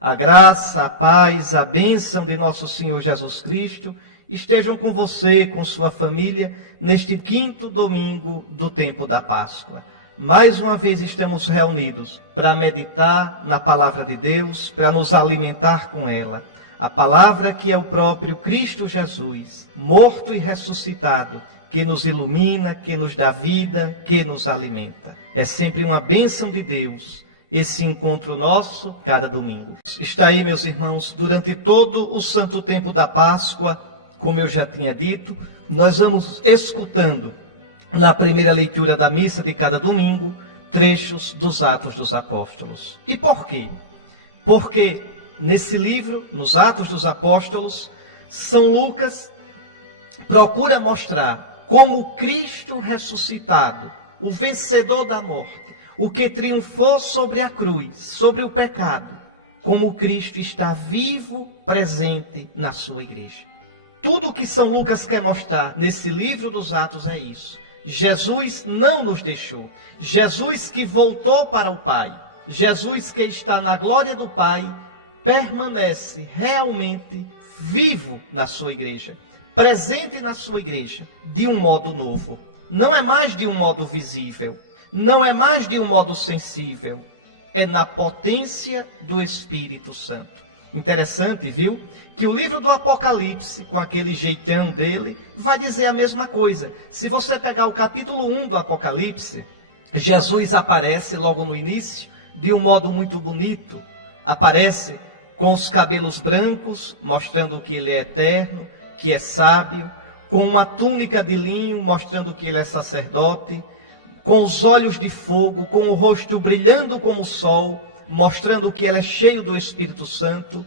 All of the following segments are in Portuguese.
A graça, a paz, a bênção de nosso Senhor Jesus Cristo estejam com você, com sua família, neste 5º domingo do tempo da Páscoa. Mais uma vez estamos reunidos para meditar na palavra de Deus, para nos alimentar com ela. A palavra que é o próprio Cristo Jesus, morto e ressuscitado, que nos ilumina, que nos dá vida, que nos alimenta. É sempre uma bênção de Deus esse encontro nosso cada domingo. Está aí, meus irmãos, durante todo o santo tempo da Páscoa, como eu já tinha dito, nós vamos escutando na primeira leitura da missa de cada domingo trechos dos Atos dos Apóstolos. E por quê? Porque nesse livro, nos Atos dos Apóstolos, São Lucas procura mostrar como Cristo ressuscitado, o vencedor da morte, o que triunfou sobre a cruz, sobre o pecado, como Cristo está vivo, presente na sua igreja. Tudo o que São Lucas quer mostrar nesse livro dos Atos é isso. Jesus não nos deixou. Jesus que voltou para o Pai, Jesus que está na glória do Pai, permanece realmente vivo na sua igreja, presente na sua igreja, de um modo novo. Não é mais de um modo visível, não é mais de um modo sensível, é na potência do Espírito Santo. Interessante, viu? Que o livro do Apocalipse, com aquele jeitão dele, vai dizer a mesma coisa. Se você pegar o capítulo 1 do Apocalipse, Jesus aparece logo no início, de um modo muito bonito. Aparece com os cabelos brancos, mostrando que ele é eterno, que é sábio, com uma túnica de linho, mostrando que ele é sacerdote, com os olhos de fogo, com o rosto brilhando como o sol, mostrando que ele é cheio do Espírito Santo.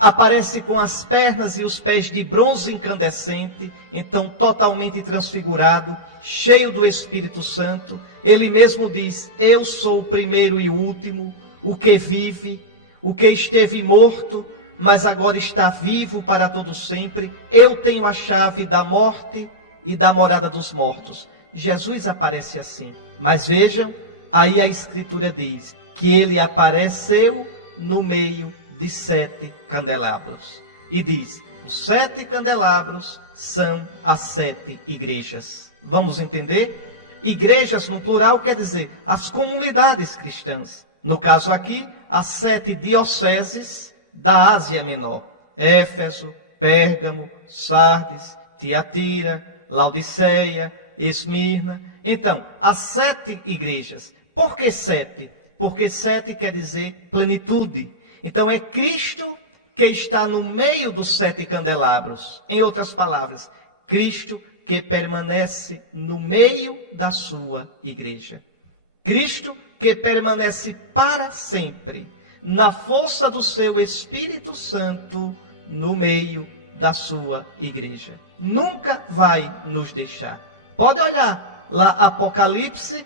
Aparece com as pernas e os pés de bronze incandescente, então totalmente transfigurado, cheio do Espírito Santo. Ele mesmo diz: eu sou o primeiro e o último, o que vive, o que esteve morto, mas agora está vivo para todo sempre. Eu tenho a chave da morte e da morada dos mortos. Jesus aparece assim. Mas vejam, aí a Escritura diz que ele apareceu no meio de 7 candelabros. E diz, os 7 candelabros são as 7 igrejas. Vamos entender? Igrejas no plural quer dizer as comunidades cristãs. No caso aqui, as 7 dioceses da Ásia Menor. Éfeso, Pérgamo, Sardes, Tiatira, Laodiceia, Esmirna. Então, as 7 igrejas. Por que 7? Porque 7 quer dizer plenitude. Então, é Cristo que está no meio dos 7 candelabros. Em outras palavras, Cristo que permanece no meio da sua igreja. Cristo que permanece para sempre, na força do seu Espírito Santo, no meio da sua igreja. Nunca vai nos deixar. Pode olhar lá Apocalipse,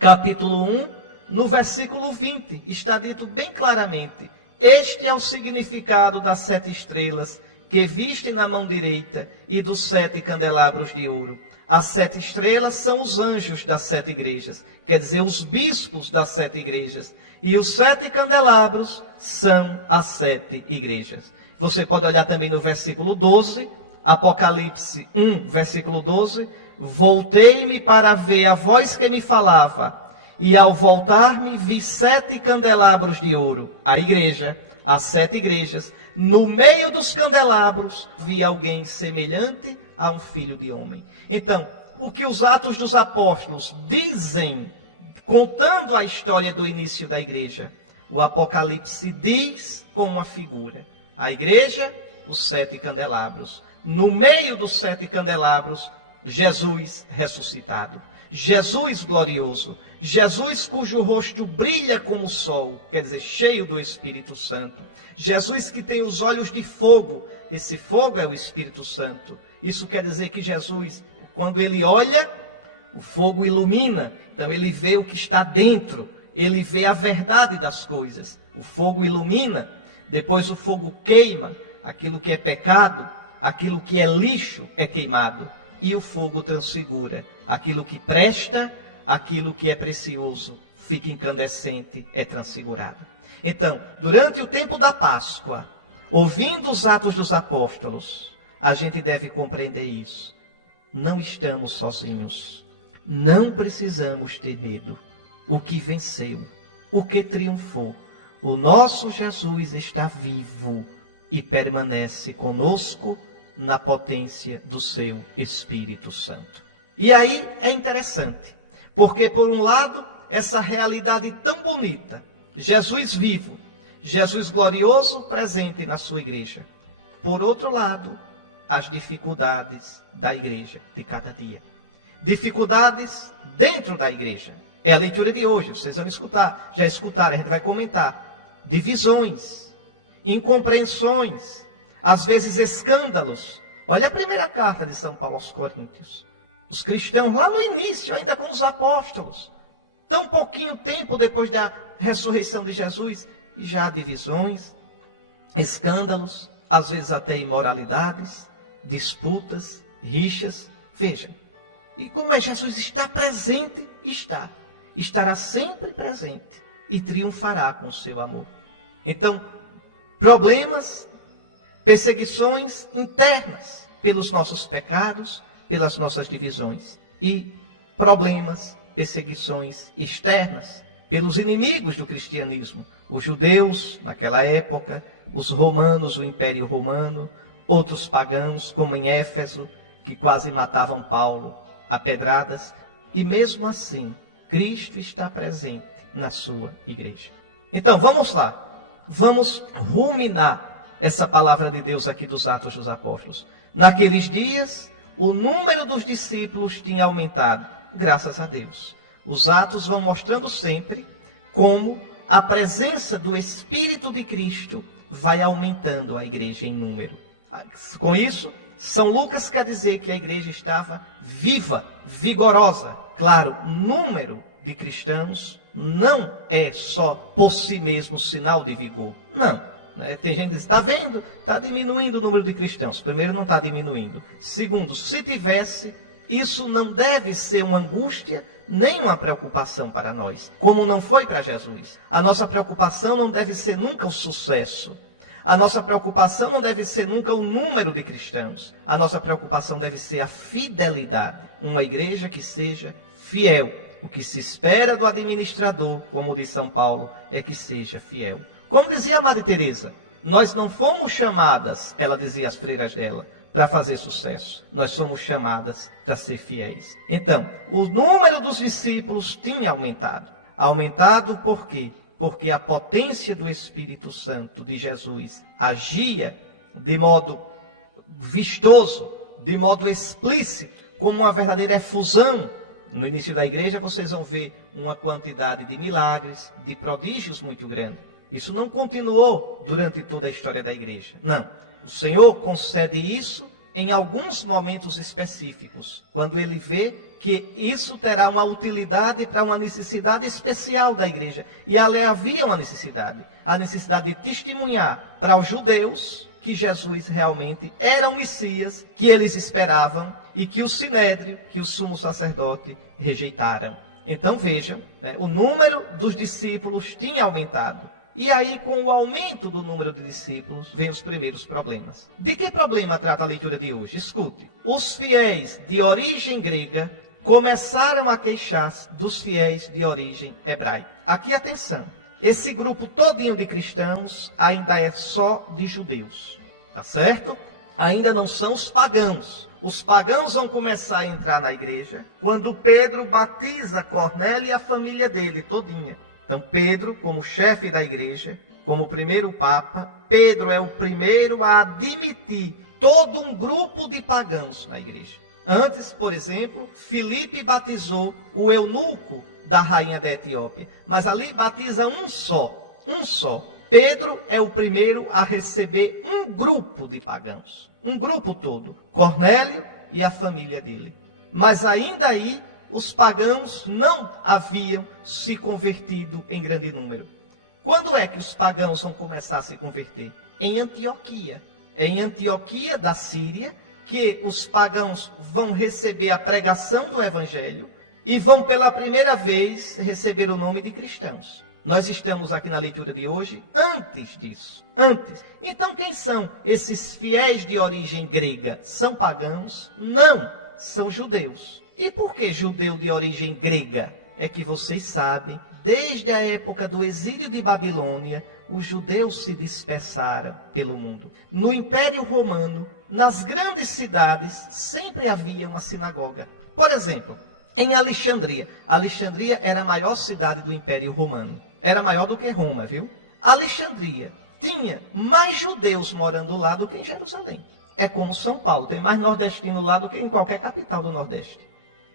capítulo 1, no versículo 20, está dito bem claramente: este é o significado das 7 estrelas que vistem na mão direita e dos 7 candelabros de ouro. As 7 estrelas são os anjos das 7 igrejas, quer dizer, os bispos das 7 igrejas. E os 7 candelabros são as 7 igrejas. Você pode olhar também no versículo 12, Apocalipse 1, versículo 12. Voltei-me para ver a voz que me falava, e ao voltar-me vi 7 candelabros de ouro, a igreja, as 7 igrejas. No meio dos candelabros vi alguém semelhante a um filho de homem. Então, o que os Atos dos Apóstolos dizem, contando a história do início da igreja, o Apocalipse diz com uma figura. A igreja, os 7 candelabros. No meio dos 7 candelabros, Jesus ressuscitado. Jesus glorioso. Jesus cujo rosto brilha como o sol, quer dizer, cheio do Espírito Santo. Jesus que tem os olhos de fogo. Esse fogo é o Espírito Santo. Isso quer dizer que Jesus, quando ele olha, o fogo ilumina. Então ele vê o que está dentro. Ele vê a verdade das coisas. O fogo ilumina. Depois o fogo queima. Aquilo que é pecado, aquilo que é lixo é queimado. E o fogo transfigura. Aquilo que presta, aquilo que é precioso, fica incandescente, é transfigurado. Então, durante o tempo da Páscoa, ouvindo os Atos dos Apóstolos, a gente deve compreender isso. Não estamos sozinhos. Não precisamos ter medo. O que venceu, o que triunfou, o nosso Jesus está vivo e permanece conosco na potência do seu Espírito Santo. E aí é interessante, porque por um lado, essa realidade tão bonita, Jesus vivo, Jesus glorioso presente na sua igreja. Por outro lado, as dificuldades da igreja de cada dia. Dificuldades dentro da igreja. É a leitura de hoje, vocês vão escutar, já escutaram, a gente vai comentar. Divisões, incompreensões, às vezes escândalos. Olha a primeira carta de São Paulo aos Coríntios. Os cristãos, lá no início, ainda com os apóstolos, tão pouquinho tempo depois da ressurreição de Jesus, e já há divisões, escândalos, às vezes até imoralidades, disputas, rixas. Vejam, e como é Jesus está presente, estará sempre presente e triunfará com o seu amor. Então, problemas, perseguições internas pelos nossos pecados, pelas nossas divisões, e problemas, perseguições externas pelos inimigos do cristianismo, os judeus naquela época, os romanos, o Império Romano, outros pagãos, como em Éfeso, que quase matavam Paulo a pedradas, e mesmo assim, Cristo está presente na sua igreja. Então, vamos lá, vamos ruminar essa palavra de Deus aqui dos Atos dos Apóstolos. Naqueles dias, o número dos discípulos tinha aumentado, graças a Deus. Os Atos vão mostrando sempre como a presença do Espírito de Cristo vai aumentando a igreja em número. Com isso, São Lucas quer dizer que a igreja estava viva, vigorosa. Claro, número de cristãos não é só por si mesmo sinal de vigor. Não. Tem gente que está vendo, está diminuindo o número de cristãos. Primeiro, não está diminuindo. Segundo, se tivesse, isso não deve ser uma angústia, nem uma preocupação para nós, como não foi para Jesus. A nossa preocupação não deve ser nunca o sucesso. A nossa preocupação não deve ser nunca o número de cristãos. A nossa preocupação deve ser a fidelidade. Uma igreja que seja fiel. O que se espera do administrador, como diz São Paulo, é que seja fiel. Como dizia a Madre Teresa, nós não fomos chamadas, ela dizia às freiras dela, para fazer sucesso. Nós somos chamadas para ser fiéis. Então, o número dos discípulos tinha aumentado. Aumentado por quê? Porque a potência do Espírito Santo de Jesus agia de modo vistoso, de modo explícito, como uma verdadeira efusão. No início da igreja vocês vão ver uma quantidade de milagres, de prodígios muito grande. Isso não continuou durante toda a história da igreja. Não. O Senhor concede isso em alguns momentos específicos, quando Ele vê que isso terá uma utilidade para uma necessidade especial da igreja. E ali havia uma necessidade, a necessidade de testemunhar para os judeus que Jesus realmente era o Messias, que eles esperavam e que o Sinédrio, que o sumo sacerdote, rejeitaram. Então vejam, o número dos discípulos tinha aumentado. E aí, com o aumento do número de discípulos, vem os primeiros problemas. De que problema trata a leitura de hoje? Escute. Os fiéis de origem grega começaram a queixar-se dos fiéis de origem hebraica. Aqui, atenção. Esse grupo todinho de cristãos ainda é só de judeus. Tá certo? Ainda não são os pagãos. Os pagãos vão começar a entrar na igreja quando Pedro batiza Cornélio e a família dele todinha. Então, Pedro, como chefe da igreja, como primeiro papa, Pedro é o primeiro a admitir todo um grupo de pagãos na igreja. Antes, por exemplo, Filipe batizou o eunuco da rainha da Etiópia, mas ali batiza um só. Pedro é o primeiro a receber um grupo de pagãos, um grupo todo, Cornélio e a família dele. Mas ainda aí, os pagãos não haviam se convertido em grande número. Quando é que os pagãos vão começar a se converter? Em Antioquia. É em Antioquia da Síria que os pagãos vão receber a pregação do Evangelho e vão pela primeira vez receber o nome de cristãos. Nós estamos aqui na leitura de hoje antes disso. Antes. Então quem são esses fiéis de origem grega? São pagãos? Não, são judeus. E por que judeu de origem grega? É que vocês sabem, desde a época do exílio de Babilônia, os judeus se dispersaram pelo mundo. No Império Romano, nas grandes cidades, sempre havia uma sinagoga. Por exemplo, em Alexandria. Alexandria era a maior cidade do Império Romano. Era maior do que Roma, viu? Alexandria tinha mais judeus morando lá do que em Jerusalém. É como São Paulo, tem mais nordestino lá do que em qualquer capital do Nordeste.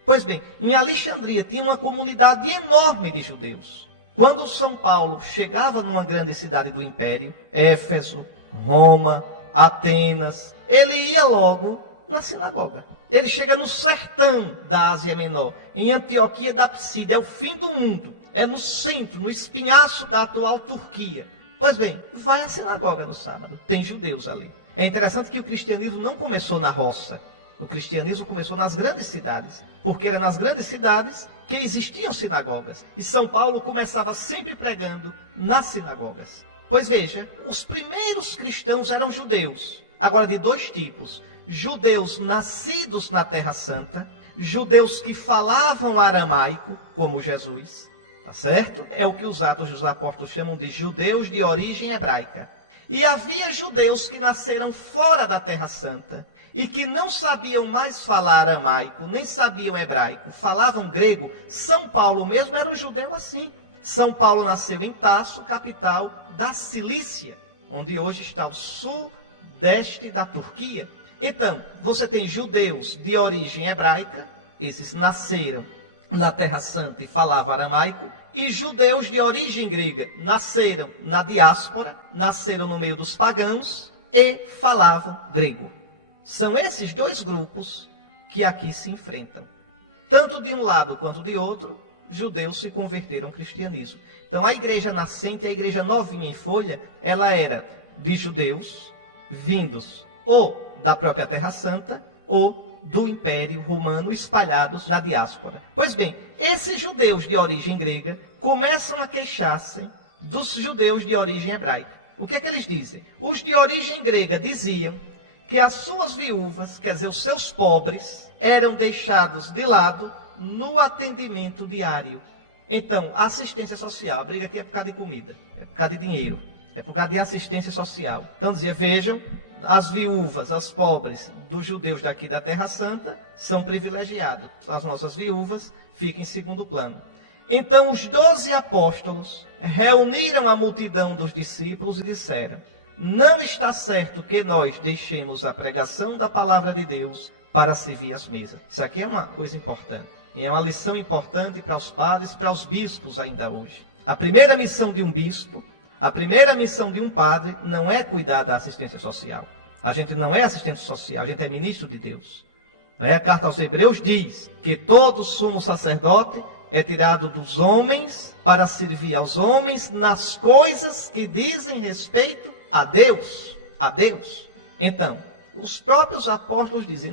Pois bem, em Alexandria tinha uma comunidade enorme de judeus. Quando São Paulo chegava numa grande cidade do Império, Éfeso, Roma, Atenas, ele ia logo na sinagoga. Ele chega no sertão da Ásia Menor, em Antioquia da Psídia, é o fim do mundo. É no centro, no espinhaço da atual Turquia. Pois bem, vai à sinagoga no sábado, tem judeus ali. É interessante que o cristianismo não começou na roça. O cristianismo começou nas grandes cidades, porque era nas grandes cidades que existiam sinagogas. E São Paulo começava sempre pregando nas sinagogas. Pois veja, os primeiros cristãos eram judeus. Agora de dois tipos. Judeus nascidos na Terra Santa, judeus que falavam aramaico, como Jesus, tá certo? É o que os Atos dos Apóstolos chamam de judeus de origem hebraica. E havia judeus que nasceram fora da Terra Santa e que não sabiam mais falar aramaico, nem sabiam hebraico, falavam grego. São Paulo mesmo era um judeu assim. São Paulo nasceu em Tarso, capital da Cilícia, onde hoje está o sudeste da Turquia. Então, você tem judeus de origem hebraica, esses nasceram na Terra Santa e falavam aramaico, e judeus de origem grega, nasceram na diáspora, nasceram no meio dos pagãos e falavam grego. São esses dois grupos que aqui se enfrentam. Tanto de um lado quanto de outro, judeus se converteram ao cristianismo. Então, a igreja nascente, a igreja novinha em folha, ela era de judeus vindos ou da própria Terra Santa, ou do Império Romano espalhados na diáspora. Pois bem, esses judeus de origem grega começam a queixar-se dos judeus de origem hebraica. O que é que eles dizem? Os de origem grega diziam que as suas viúvas, quer dizer, os seus pobres, eram deixados de lado no atendimento diário. Então, a assistência social, a briga aqui é por causa de comida, é por causa de dinheiro, é por causa de assistência social. Então dizia, vejam, as viúvas, as pobres dos judeus daqui da Terra Santa são privilegiados. As nossas viúvas ficam em segundo plano. Então os 12 apóstolos reuniram a multidão dos discípulos e disseram: não está certo que nós deixemos a pregação da palavra de Deus para servir as mesas. Isso aqui é uma coisa importante. E é uma lição importante para os padres, para os bispos ainda hoje. A primeira missão de um bispo, a primeira missão de um padre não é cuidar da assistência social. A gente não é assistente social, a gente é ministro de Deus. A carta aos Hebreus diz que todo sumo sacerdote é tirado dos homens para servir aos homens nas coisas que dizem respeito a Deus. A Deus. Então, os próprios apóstolos dizem,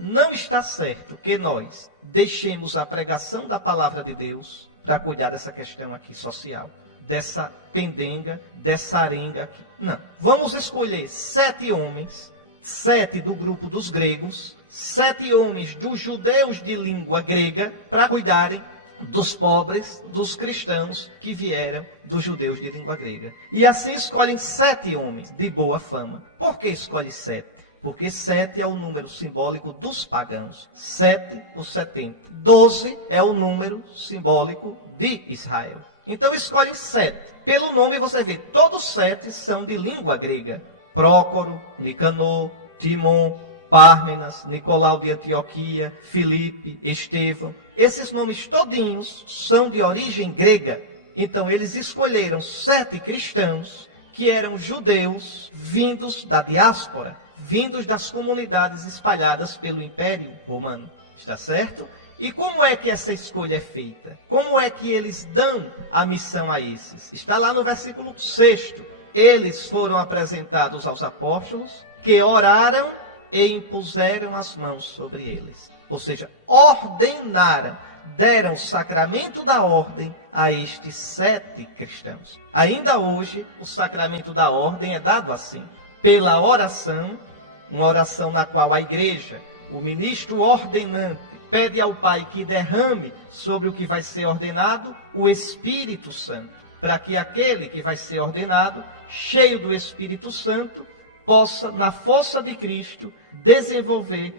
não está certo que nós deixemos a pregação da palavra de Deus para cuidar dessa questão aqui social. Dessa pendenga, dessa arenga aqui. Não. Vamos escolher 7 homens, 7 do grupo dos gregos, 7 homens dos judeus de língua grega, para cuidarem dos pobres, dos cristãos que vieram dos judeus de língua grega. E assim escolhem 7 homens de boa fama. Por que escolhe 7? Porque 7 é o número simbólico dos pagãos. 7 ou 70. 12 é o número simbólico de Israel. Então escolhem 7. Pelo nome você vê, todos 7 são de língua grega. Prócoro, Nicanor, Timon, Pármenas, Nicolau de Antioquia, Filipe, Estevão. Esses nomes todinhos são de origem grega. Então eles escolheram 7 cristãos que eram judeus vindos da diáspora, vindos das comunidades espalhadas pelo Império Romano. Está certo? E como é que essa escolha é feita? Como é que eles dão a missão a esses? Está lá no versículo 6. Eles foram apresentados aos apóstolos, que oraram e impuseram as mãos sobre eles. Ou seja, ordenaram, deram o sacramento da ordem a estes 7 cristãos. Ainda hoje, o sacramento da ordem é dado assim, pela oração, uma oração na qual a igreja, o ministro ordenante, pede ao Pai que derrame sobre o que vai ser ordenado o Espírito Santo, para que aquele que vai ser ordenado, cheio do Espírito Santo, possa, na força de Cristo, desenvolver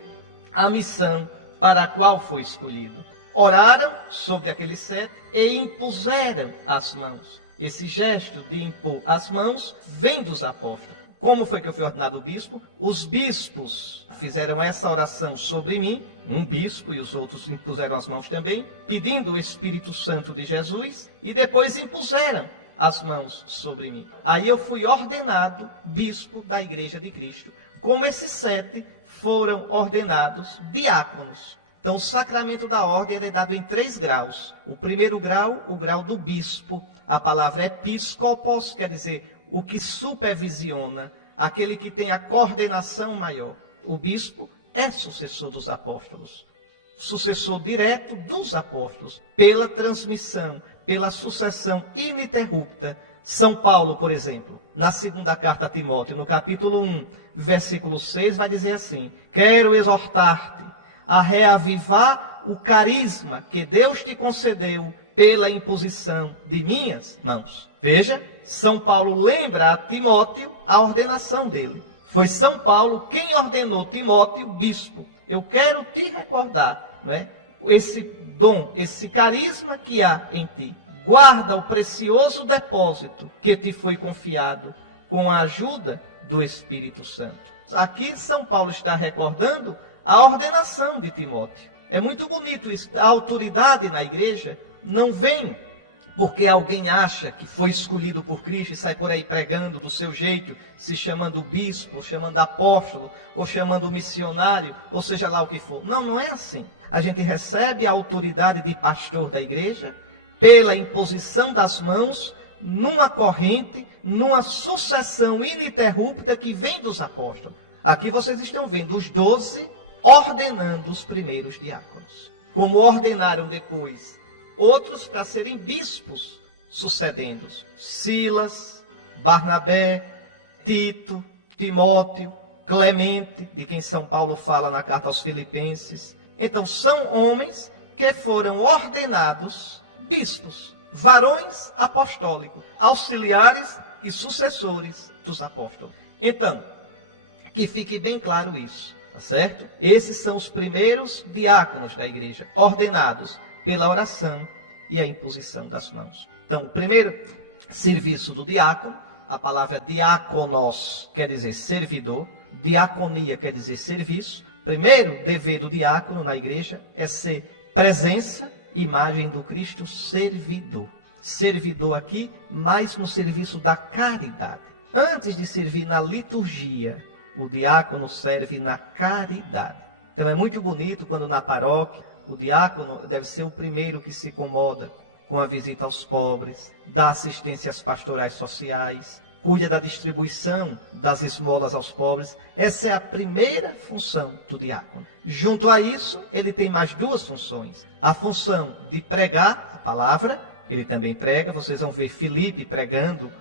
a missão para a qual foi escolhido. Oraram sobre aqueles 7 e impuseram as mãos. Esse gesto de impor as mãos vem dos apóstolos. Como foi que eu fui ordenado bispo? Os bispos fizeram essa oração sobre mim, um bispo e os outros impuseram as mãos também, pedindo o Espírito Santo de Jesus, e depois impuseram as mãos sobre mim. Aí eu fui ordenado bispo da Igreja de Cristo. Como esses 7 foram ordenados diáconos. Então o sacramento da ordem é dado em 3 graus. O primeiro grau, o grau do bispo. A palavra episcopos, quer dizer o que supervisiona, aquele que tem a coordenação maior. O bispo é sucessor dos apóstolos, sucessor direto dos apóstolos, pela transmissão, pela sucessão ininterrupta. São Paulo, por exemplo, na segunda carta a Timóteo, no capítulo 1, versículo 6, vai dizer assim: quero exortar-te a reavivar o carisma que Deus te concedeu pela imposição de minhas mãos. Veja, São Paulo lembra a Timóteo a ordenação dele. Foi São Paulo quem ordenou Timóteo bispo. Eu quero te recordar, não é? Esse dom, esse carisma que há em ti. Guarda o precioso depósito que te foi confiado com a ajuda do Espírito Santo. Aqui São Paulo está recordando a ordenação de Timóteo. É muito bonito isso. A autoridade na igreja não vem porque alguém acha que foi escolhido por Cristo e sai por aí pregando do seu jeito, se chamando bispo, ou chamando apóstolo, ou chamando missionário, ou seja lá o que for. Não, não é assim. A gente recebe a autoridade de pastor da igreja pela imposição das mãos, numa corrente, numa sucessão ininterrupta que vem dos apóstolos. Aqui vocês estão vendo os 12 ordenando os primeiros diáconos. Como ordenaram depois outros para serem bispos sucedendo. Silas, Barnabé, Tito, Timóteo, Clemente, de quem São Paulo fala na carta aos Filipenses. Então são homens que foram ordenados bispos, varões apostólicos, auxiliares e sucessores dos apóstolos. Então, que fique bem claro isso, tá certo? Esses são os primeiros diáconos da igreja, ordenados pela oração e a imposição das mãos. Então, o primeiro serviço do diácono, a palavra diáconos quer dizer servidor, diaconia quer dizer serviço. Primeiro dever do diácono na igreja é ser presença, imagem do Cristo servidor. Servidor aqui, mais no serviço da caridade. Antes de servir na liturgia, o diácono serve na caridade. Então é muito bonito quando na paróquia, o diácono deve ser o primeiro que se incomoda com a visita aos pobres, dá assistência às pastorais sociais, cuida da distribuição das esmolas aos pobres. Essa é a primeira função do diácono. Junto a isso, ele tem mais 2 funções. A função de pregar a palavra, ele também prega, vocês vão ver Filipe pregando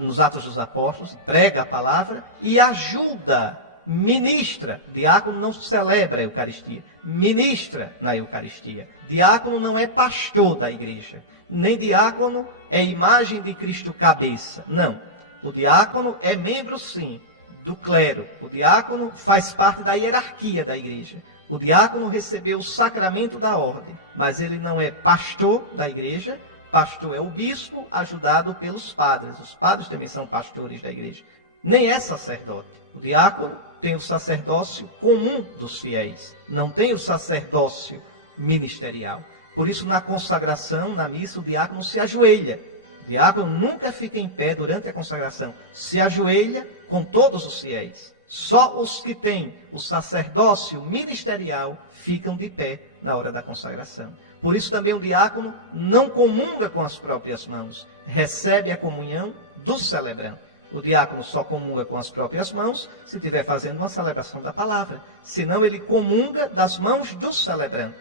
nos Atos dos Apóstolos, prega a palavra e ajuda, ministra. Diácono não celebra a Eucaristia, ministra na Eucaristia. Diácono não é pastor da igreja, nem diácono é imagem de Cristo cabeça, não. O diácono é membro, sim, do clero. O diácono faz parte da hierarquia da igreja. O diácono recebeu o sacramento da ordem, mas ele não é pastor da igreja. Pastor é o bispo, ajudado pelos padres. Os padres também são pastores da igreja. Nem é sacerdote. O diácono tem o sacerdócio comum dos fiéis, não tem o sacerdócio ministerial. Por isso, na consagração, na missa, o diácono se ajoelha. O diácono nunca fica em pé durante a consagração. Se ajoelha com todos os fiéis. Só os que têm o sacerdócio ministerial ficam de pé na hora da consagração. Por isso também o diácono não comunga com as próprias mãos. Recebe a comunhão do celebrante. O diácono só comunga com as próprias mãos se estiver fazendo uma celebração da palavra. Senão ele comunga das mãos do celebrante.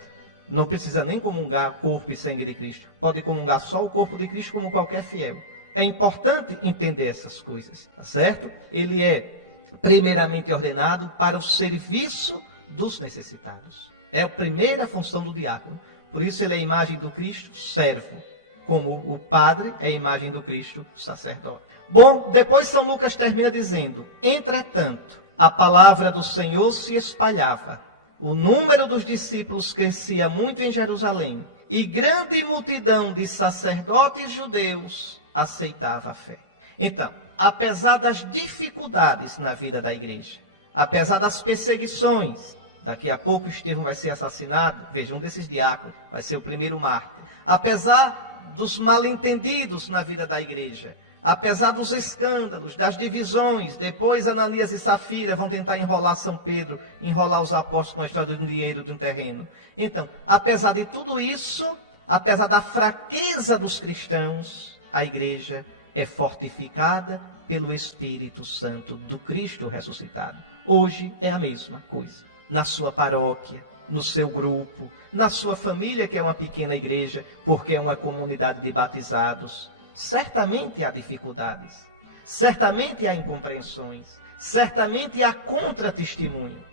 Não precisa nem comungar corpo e sangue de Cristo. Pode comungar só o corpo de Cristo como qualquer fiel. É importante entender essas coisas, tá certo? Ele é primeiramente ordenado para o serviço dos necessitados. É a primeira função do diácono. Por isso ele é a imagem do Cristo, servo. Como o padre é a imagem do Cristo, sacerdote. Bom, depois São Lucas termina dizendo: entretanto, a palavra do Senhor se espalhava. O número dos discípulos crescia muito em Jerusalém, e grande multidão de sacerdotes judeus aceitava a fé. Então, apesar das dificuldades na vida da igreja, apesar das perseguições, daqui a pouco Estevão vai ser assassinado, veja, um desses diáconos vai ser o primeiro mártir. Apesar dos mal-entendidos na vida da igreja, apesar dos escândalos, das divisões, depois Ananias e Safira vão tentar enrolar São Pedro, enrolar os apóstolos com a história de um dinheiro, de um terreno. Então, apesar de tudo isso, apesar da fraqueza dos cristãos, a igreja é fortificada pelo Espírito Santo do Cristo ressuscitado. Hoje é a mesma coisa. Na sua paróquia, no seu grupo, na sua família, que é uma pequena igreja, porque é uma comunidade de batizados. Certamente há dificuldades, certamente há incompreensões, certamente há contra-testemunho.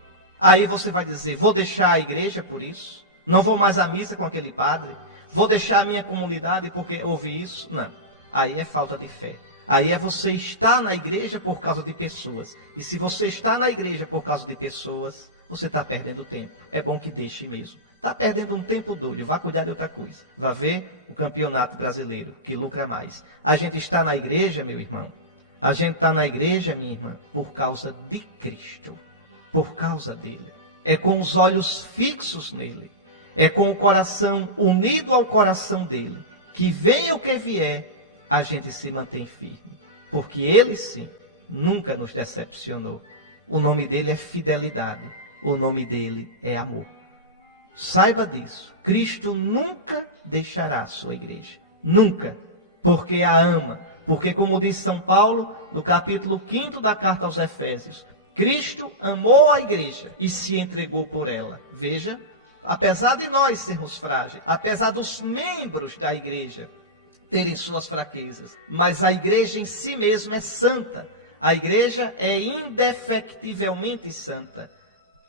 Aí você vai dizer: vou deixar a igreja por isso? Não vou mais à missa com aquele padre? Vou deixar a minha comunidade porque ouvi isso? Não. Aí é falta de fé. Aí é você estar na igreja por causa de pessoas. E se você está na igreja por causa de pessoas, você está perdendo tempo. É bom que deixe mesmo. Está perdendo um tempo doido, vá cuidar de outra coisa. Vá ver o campeonato brasileiro, que lucra mais. A gente está na igreja, meu irmão. A gente está na igreja, minha irmã, por causa de Cristo. Por causa dele. É com os olhos fixos nele. É com o coração unido ao coração dele. Que venha o que vier, a gente se mantém firme. Porque ele, sim, nunca nos decepcionou. O nome dele é fidelidade. O nome dele é amor. Saiba disso. Cristo nunca deixará a sua igreja. Nunca. Porque a ama. Porque, como diz São Paulo, no capítulo 5 da carta aos Efésios, Cristo amou a igreja e se entregou por ela. Veja, apesar de nós sermos frágeis, apesar dos membros da igreja terem suas fraquezas, mas a igreja em si mesma é santa. A igreja é indefectivelmente santa.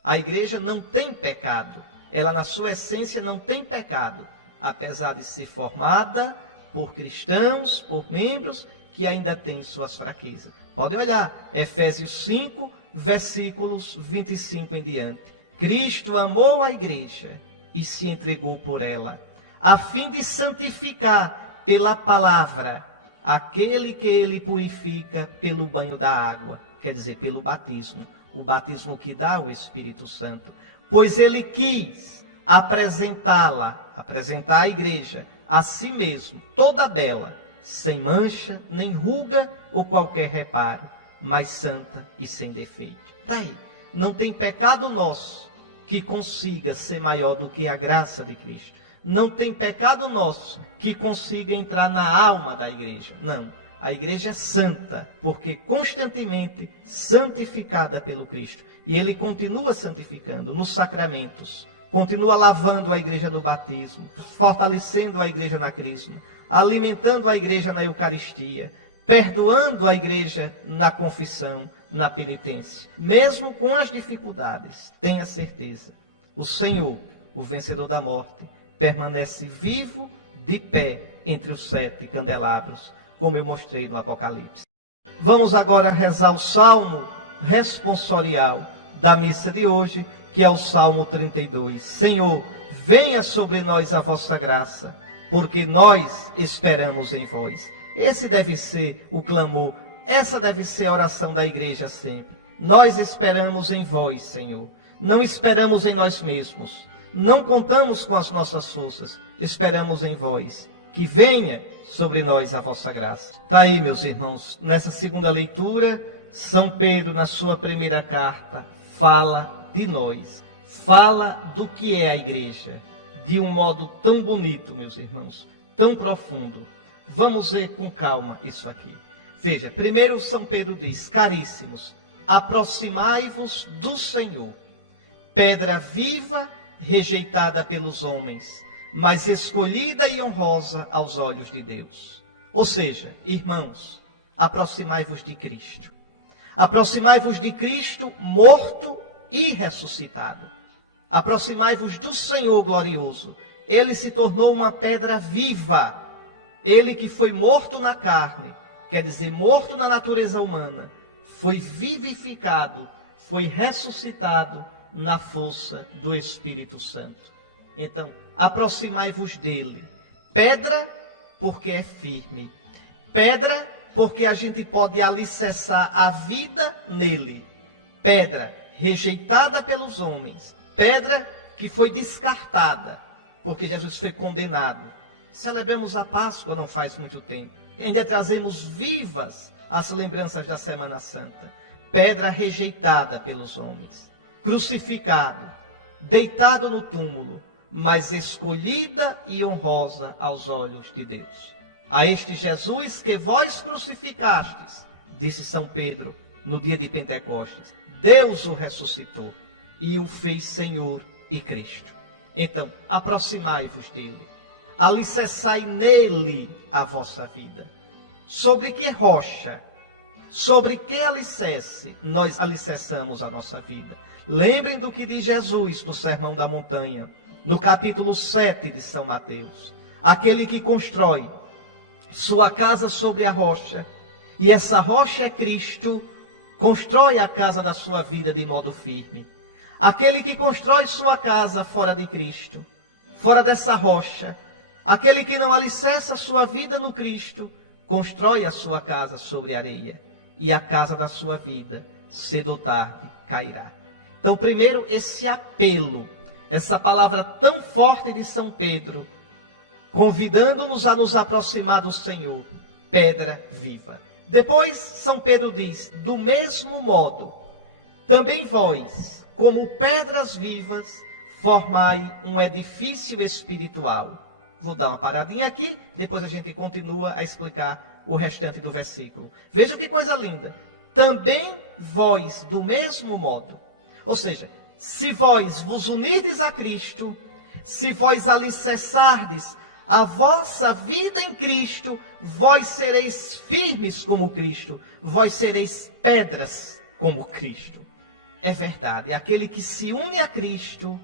A igreja não tem pecado. Ela, na sua essência, não tem pecado, apesar de ser formada por cristãos, por membros que ainda têm suas fraquezas. Pode olhar, Efésios 5, versículos 25 em diante. Cristo amou a igreja e se entregou por ela, a fim de santificar pela palavra aquele que ele purifica pelo banho da água, quer dizer, pelo batismo, o batismo que dá o Espírito Santo. Pois ele quis apresentar a igreja, a si mesmo, toda bela, sem mancha, nem ruga ou qualquer reparo, mas santa e sem defeito. Daí, não tem pecado nosso que consiga ser maior do que a graça de Cristo. Não tem pecado nosso que consiga entrar na alma da igreja. Não. A igreja é santa, porque constantemente santificada pelo Cristo. E ele continua santificando nos sacramentos, continua lavando a igreja no batismo, fortalecendo a igreja na crisma, alimentando a igreja na Eucaristia, perdoando a igreja na confissão, na penitência. Mesmo com as dificuldades, tenha certeza, o Senhor, o vencedor da morte, permanece vivo, de pé, entre os 7 candelabros, como eu mostrei no Apocalipse. Vamos agora rezar o salmo responsorial da missa de hoje, que é o Salmo 32. Senhor, venha sobre nós a vossa graça, porque nós esperamos em vós. Esse deve ser o clamor, essa deve ser a oração da igreja sempre. Nós esperamos em vós, Senhor. Não esperamos em nós mesmos. Não contamos com as nossas forças. Esperamos em vós. Que venha sobre nós a vossa graça. Está aí, meus irmãos, nessa segunda leitura, São Pedro, na sua primeira carta, fala de nós. Fala do que é a igreja. De um modo tão bonito, meus irmãos, tão profundo. Vamos ver com calma isso aqui. Veja, primeiro São Pedro diz: caríssimos, aproximai-vos do Senhor, pedra viva rejeitada pelos homens, mas escolhida e honrosa aos olhos de Deus. Ou seja, irmãos, aproximai-vos de Cristo. Aproximai-vos de Cristo morto e ressuscitado. Aproximai-vos do Senhor glorioso. Ele se tornou uma pedra viva. Ele que foi morto na carne, quer dizer, morto na natureza humana, foi vivificado, foi ressuscitado na força do Espírito Santo. Então, aproximai-vos dele. Pedra, porque é firme. Pedra, porque a gente pode alicerçar a vida nele. Pedra, rejeitada pelos homens. Pedra que foi descartada, porque Jesus foi condenado. Celebramos a Páscoa não faz muito tempo. Ainda trazemos vivas as lembranças da Semana Santa. Pedra rejeitada pelos homens. Crucificado, deitado no túmulo, mas escolhida e honrosa aos olhos de Deus. A este Jesus que vós crucificastes, disse São Pedro no dia de Pentecostes, Deus o ressuscitou e o fez Senhor e Cristo. Então, aproximai-vos dele, alicerçai nele a vossa vida. Sobre que rocha, sobre que alicerce nós alicerçamos a nossa vida? Lembrem do que diz Jesus no Sermão da Montanha, no capítulo 7 de São Mateus. Aquele que constrói sua casa sobre a rocha, e essa rocha é Cristo, constrói a casa da sua vida de modo firme. Aquele que constrói sua casa fora de Cristo, fora dessa rocha, aquele que não alicerça sua vida no Cristo, constrói a sua casa sobre areia, e a casa da sua vida, cedo ou tarde, cairá. Então, primeiro, esse apelo, essa palavra tão forte de São Pedro, convidando-nos a nos aproximar do Senhor, pedra viva. Depois, São Pedro diz, do mesmo modo, também vós, como pedras vivas, formai um edifício espiritual. Vou dar uma paradinha aqui, depois a gente continua a explicar o restante do versículo. Veja que coisa linda. Também vós, do mesmo modo. Ou seja, se vós vos unirdes a Cristo, se vós alicerçardes a vossa vida em Cristo, vós sereis firmes como Cristo, vós sereis pedras como Cristo. É verdade, aquele que se une a Cristo,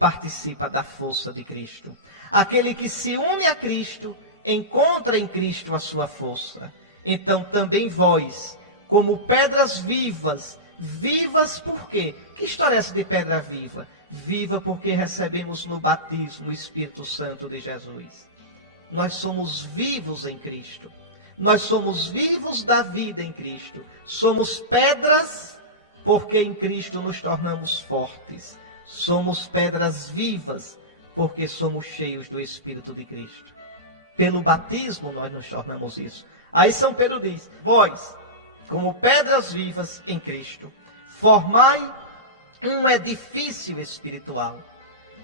participa da força de Cristo. Aquele que se une a Cristo, encontra em Cristo a sua força. Então também vós, como pedras vivas, vivas por quê? Que história é essa de pedra viva? Viva porque recebemos no batismo o Espírito Santo de Jesus. Nós somos vivos em Cristo. Nós somos vivos da vida em Cristo. Somos pedras porque em Cristo nos tornamos fortes. Somos pedras vivas porque somos cheios do Espírito de Cristo. Pelo batismo nós nos tornamos isso. Aí São Pedro diz, vós, como pedras vivas em Cristo, formai um edifício espiritual.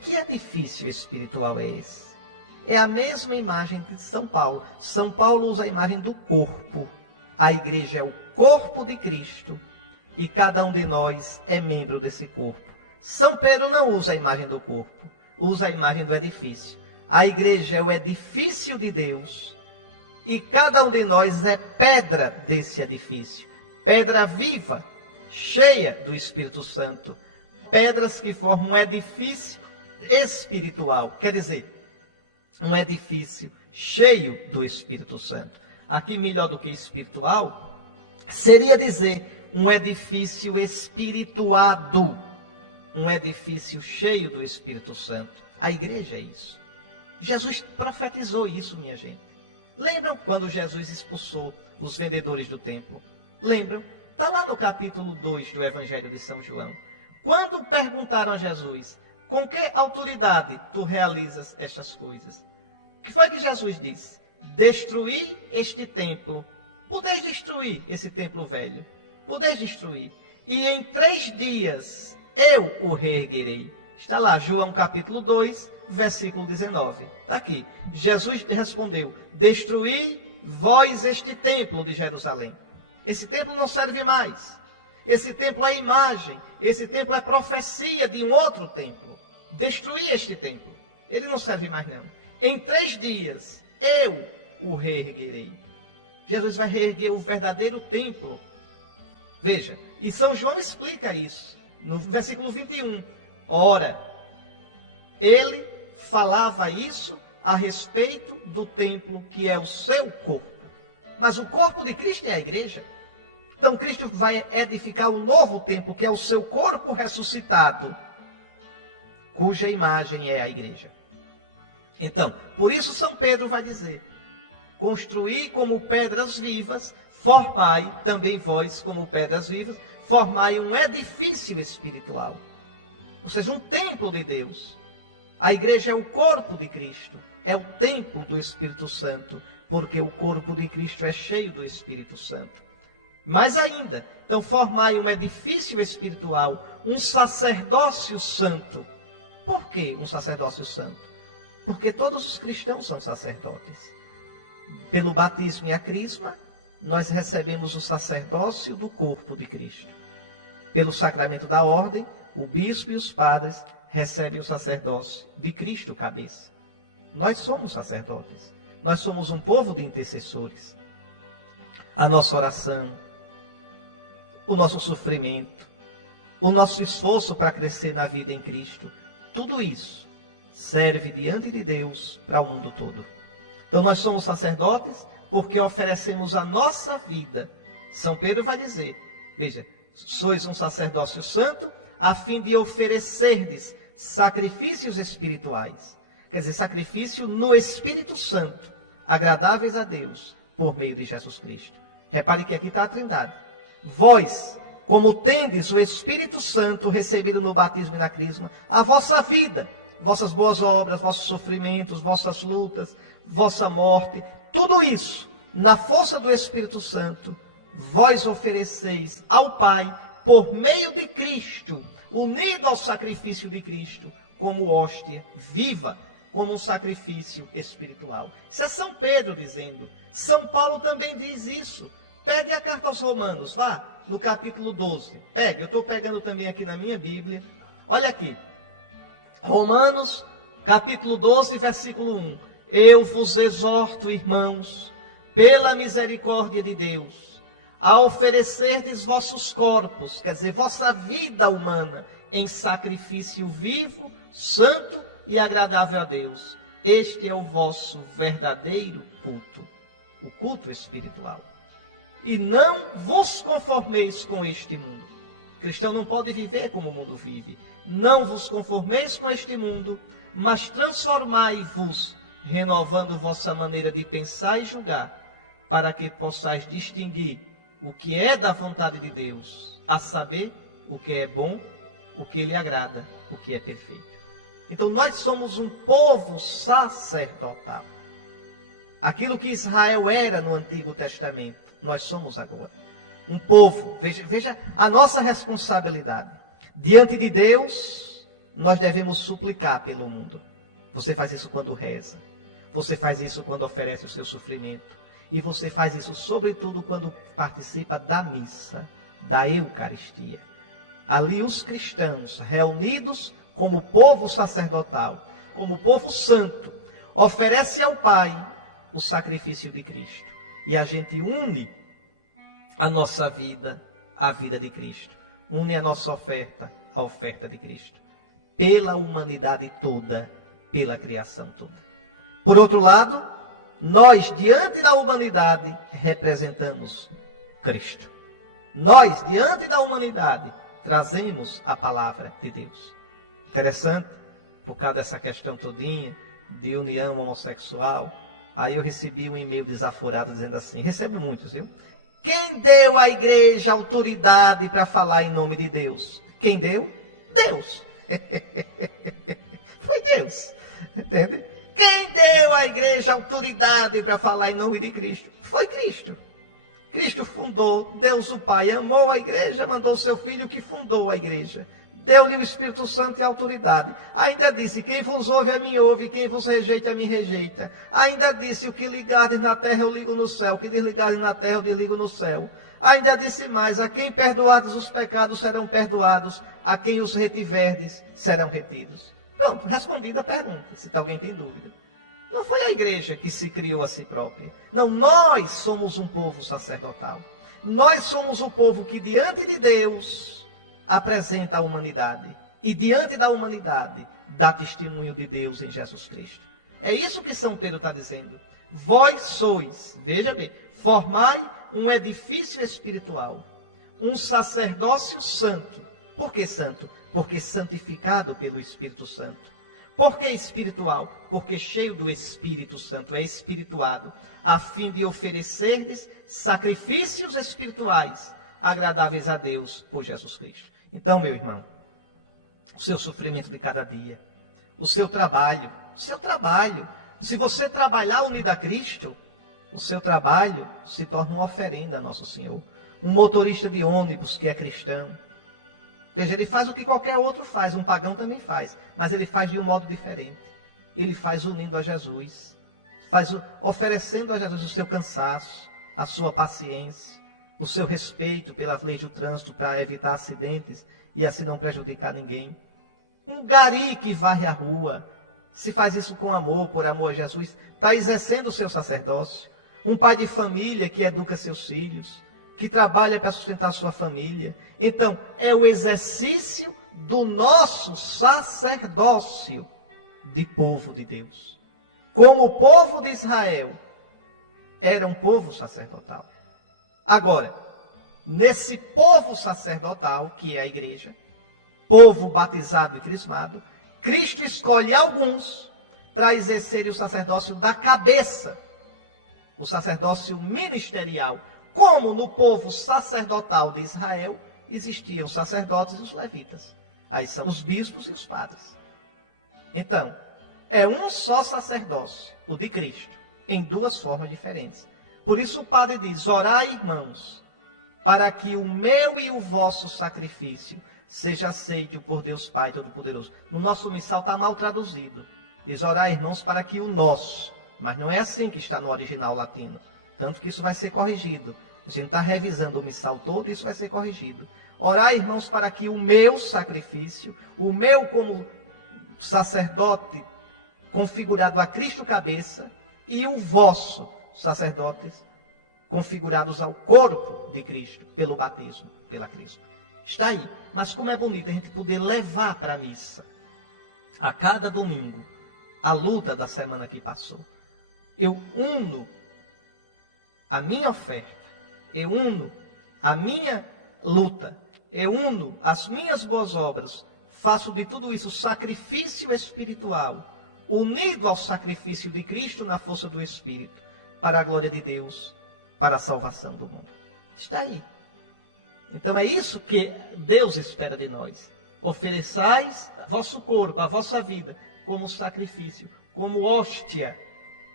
Que edifício espiritual é esse? É a mesma imagem de São Paulo. São Paulo usa a imagem do corpo. A igreja é o corpo de Cristo e cada um de nós é membro desse corpo. São Pedro não usa a imagem do corpo, usa a imagem do edifício. A igreja é o edifício de Deus e cada um de nós é pedra desse edifício. Pedra viva, cheia do Espírito Santo. Pedras que formam um edifício espiritual. Quer dizer, um edifício cheio do Espírito Santo. Aqui, melhor do que espiritual, seria dizer um edifício espirituado. Um edifício cheio do Espírito Santo. A igreja é isso. Jesus profetizou isso, minha gente. Lembram quando Jesus expulsou os vendedores do templo? Lembram? Está lá no capítulo 2 do Evangelho de São João. Quando perguntaram a Jesus, com que autoridade tu realizas estas coisas? O que foi que Jesus disse? Destruir este templo. Podeis destruir esse templo velho. Podeis destruir. E em 3 dias eu o reerguerei. Está lá, João capítulo 2, versículo 19. Está aqui. Jesus respondeu, destruí vós este templo de Jerusalém. Esse templo não serve mais. Esse templo é imagem. Esse templo é profecia de um outro templo. destruir este templo. Ele não serve mais não. Em 3 dias, eu o reerguerei. Jesus vai reerguer o verdadeiro templo. Veja, e São João explica isso, no versículo 21. Ora, ele falava isso a respeito do templo que é o seu corpo. Mas o corpo de Cristo é a igreja. Então Cristo vai edificar um novo templo, que é o seu corpo ressuscitado, cuja imagem é a igreja. Então, por isso São Pedro vai dizer: construí como pedras vivas, formai também vós como pedras vivas, formai um edifício espiritual. Ou seja, um templo de Deus. A igreja é o corpo de Cristo, é o templo do Espírito Santo, porque o corpo de Cristo é cheio do Espírito Santo. Mais ainda, então formai um edifício espiritual, um sacerdócio santo. Por que um sacerdócio santo? Porque todos os cristãos são sacerdotes. Pelo batismo e a crisma, nós recebemos o sacerdócio do corpo de Cristo. Pelo sacramento da ordem, o bispo e os padres recebem o sacerdócio de Cristo, cabeça. Nós somos sacerdotes. Nós somos um povo de intercessores. A nossa oração, o nosso sofrimento, o nosso esforço para crescer na vida em Cristo, tudo isso serve diante de Deus para o mundo todo. Então nós somos sacerdotes porque oferecemos a nossa vida. São Pedro vai dizer, veja, sois um sacerdócio santo a fim de oferecerdes sacrifícios espirituais. Quer dizer, sacrifício no Espírito Santo, agradáveis a Deus, por meio de Jesus Cristo. Repare que aqui está a Trindade. Vós, como tendes o Espírito Santo recebido no batismo e na crisma, a vossa vida, vossas boas obras, vossos sofrimentos, vossas lutas, vossa morte, tudo isso, na força do Espírito Santo, vós ofereceis ao Pai, por meio de Cristo, unido ao sacrifício de Cristo, como hóstia viva, como um sacrifício espiritual. Isso é São Pedro dizendo. São Paulo também diz isso. Pegue a carta aos Romanos, vá no capítulo 12. Pegue, eu estou pegando também aqui na minha Bíblia. Olha aqui. Romanos, capítulo 12, versículo 1. Eu vos exorto, irmãos, pela misericórdia de Deus, a oferecerdes vossos corpos, quer dizer, vossa vida humana, em sacrifício vivo, santo e agradável a Deus. Este é o vosso verdadeiro culto, o culto espiritual. E não vos conformeis com este mundo. O cristão não pode viver como o mundo vive. Não vos conformeis com este mundo, mas transformai-vos, renovando vossa maneira de pensar e julgar, para que possais distinguir o que é da vontade de Deus, a saber, o que é bom, o que lhe agrada, o que é perfeito. Então nós somos um povo sacerdotal. Aquilo que Israel era no Antigo Testamento, nós somos agora. Um povo, veja a nossa responsabilidade. Diante de Deus, nós devemos suplicar pelo mundo. Você faz isso quando reza. Você faz isso quando oferece o seu sofrimento. E você faz isso, sobretudo, quando participa da missa, da Eucaristia. Ali os cristãos, reunidos como povo sacerdotal, como povo santo, oferece ao Pai o sacrifício de Cristo. E a gente une a nossa vida à vida de Cristo. Une a nossa oferta à oferta de Cristo. Pela humanidade toda, pela criação toda. Por outro lado, nós, diante da humanidade, representamos Cristo. Nós, diante da humanidade, trazemos a palavra de Deus. Interessante, por causa dessa questão todinha, de união homossexual, aí eu recebi um e-mail desaforado dizendo assim, recebo muitos, viu? Quem deu à igreja autoridade para falar em nome de Deus? Quem deu? Deus. Foi Deus. Entende? Quem deu à igreja autoridade para falar em nome de Cristo? Foi Cristo. Cristo fundou, Deus o Pai amou a igreja, mandou seu Filho que fundou a igreja. Deu-lhe o Espírito Santo e a autoridade. Ainda disse, quem vos ouve a mim ouve, quem vos rejeita a mim rejeita. Ainda disse, o que ligardes na terra eu ligo no céu, o que desligardes na terra eu desligo no céu. Ainda disse mais, a quem perdoardes os pecados serão perdoados, a quem os retiverdes serão retidos. Pronto, respondida a pergunta, se alguém tem dúvida. Não foi a igreja que se criou a si própria. Não, nós somos um povo sacerdotal. Nós somos o povo que diante de Deus apresenta a humanidade. E diante da humanidade dá testemunho de Deus em Jesus Cristo. É isso que São Pedro está dizendo. Vós sois, veja bem, formai um edifício espiritual, um sacerdócio santo. Por que santo? Porque santificado pelo Espírito Santo. Por que espiritual? Porque cheio do Espírito Santo, é espirituado, a fim de oferecerdes sacrifícios espirituais agradáveis a Deus por Jesus Cristo. Então, meu irmão, o seu sofrimento de cada dia, o seu trabalho, se você trabalhar unido a Cristo, o seu trabalho se torna uma oferenda a Nosso Senhor. Um motorista de ônibus que é cristão, veja, ele faz o que qualquer outro faz, um pagão também faz, mas ele faz de um modo diferente. Ele faz unindo a Jesus, oferecendo a Jesus o seu cansaço, a sua paciência, o seu respeito pelas leis do trânsito para evitar acidentes e assim não prejudicar ninguém. Um gari que varre a rua, se faz isso com amor, por amor a Jesus, está exercendo o seu sacerdócio. Um pai de família que educa seus filhos, que trabalha para sustentar sua família. Então, é o exercício do nosso sacerdócio de povo de Deus. Como o povo de Israel era um povo sacerdotal. Agora, nesse povo sacerdotal, que é a igreja, povo batizado e crismado, Cristo escolhe alguns para exercerem o sacerdócio da cabeça, o sacerdócio ministerial. Como no povo sacerdotal de Israel existiam os sacerdotes e os levitas. Aí são os bispos e os padres. Então, é um só sacerdócio, o de Cristo, em duas formas diferentes. Por isso o padre diz: orai, irmãos, para que o meu e o vosso sacrifício seja aceito por Deus Pai Todo-Poderoso. No nosso missal está mal traduzido. Diz: orai, irmãos, para que o nosso. Mas não é assim que está no original latino. Tanto que isso vai ser corrigido. A gente está revisando o missal todo e isso vai ser corrigido. Orai, irmãos, para que o meu sacrifício, o meu como sacerdote configurado a Cristo cabeça, e o vosso, sacerdotes, configurados ao corpo de Cristo, pelo batismo, pela Cristo. Está aí. Mas como é bonito a gente poder levar para a missa, a cada domingo, a luta da semana que passou. Eu uno a minha oferta, eu uno a minha luta, eu uno as minhas boas obras, faço de tudo isso sacrifício espiritual, unido ao sacrifício de Cristo na força do Espírito, para a glória de Deus, para a salvação do mundo. Está aí. Então é isso que Deus espera de nós. Ofereçais vosso corpo, a vossa vida, como sacrifício, como hóstia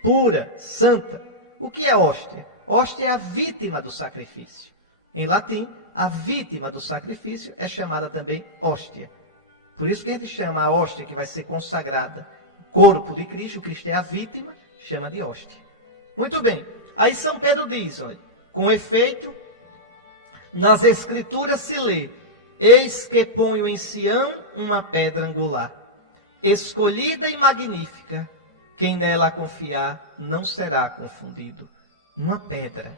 pura, santa. O que é hóstia? Hóstia é a vítima do sacrifício. Em latim, a vítima do sacrifício é chamada também hóstia. Por isso que a gente chama a hóstia que vai ser consagrada, corpo de Cristo, Cristo é a vítima, chama de hóstia. Muito bem. Aí São Pedro diz, olha, com efeito, nas Escrituras se lê: eis que ponho em Sião uma pedra angular, escolhida e magnífica, quem nela confiar não será confundido. Uma pedra.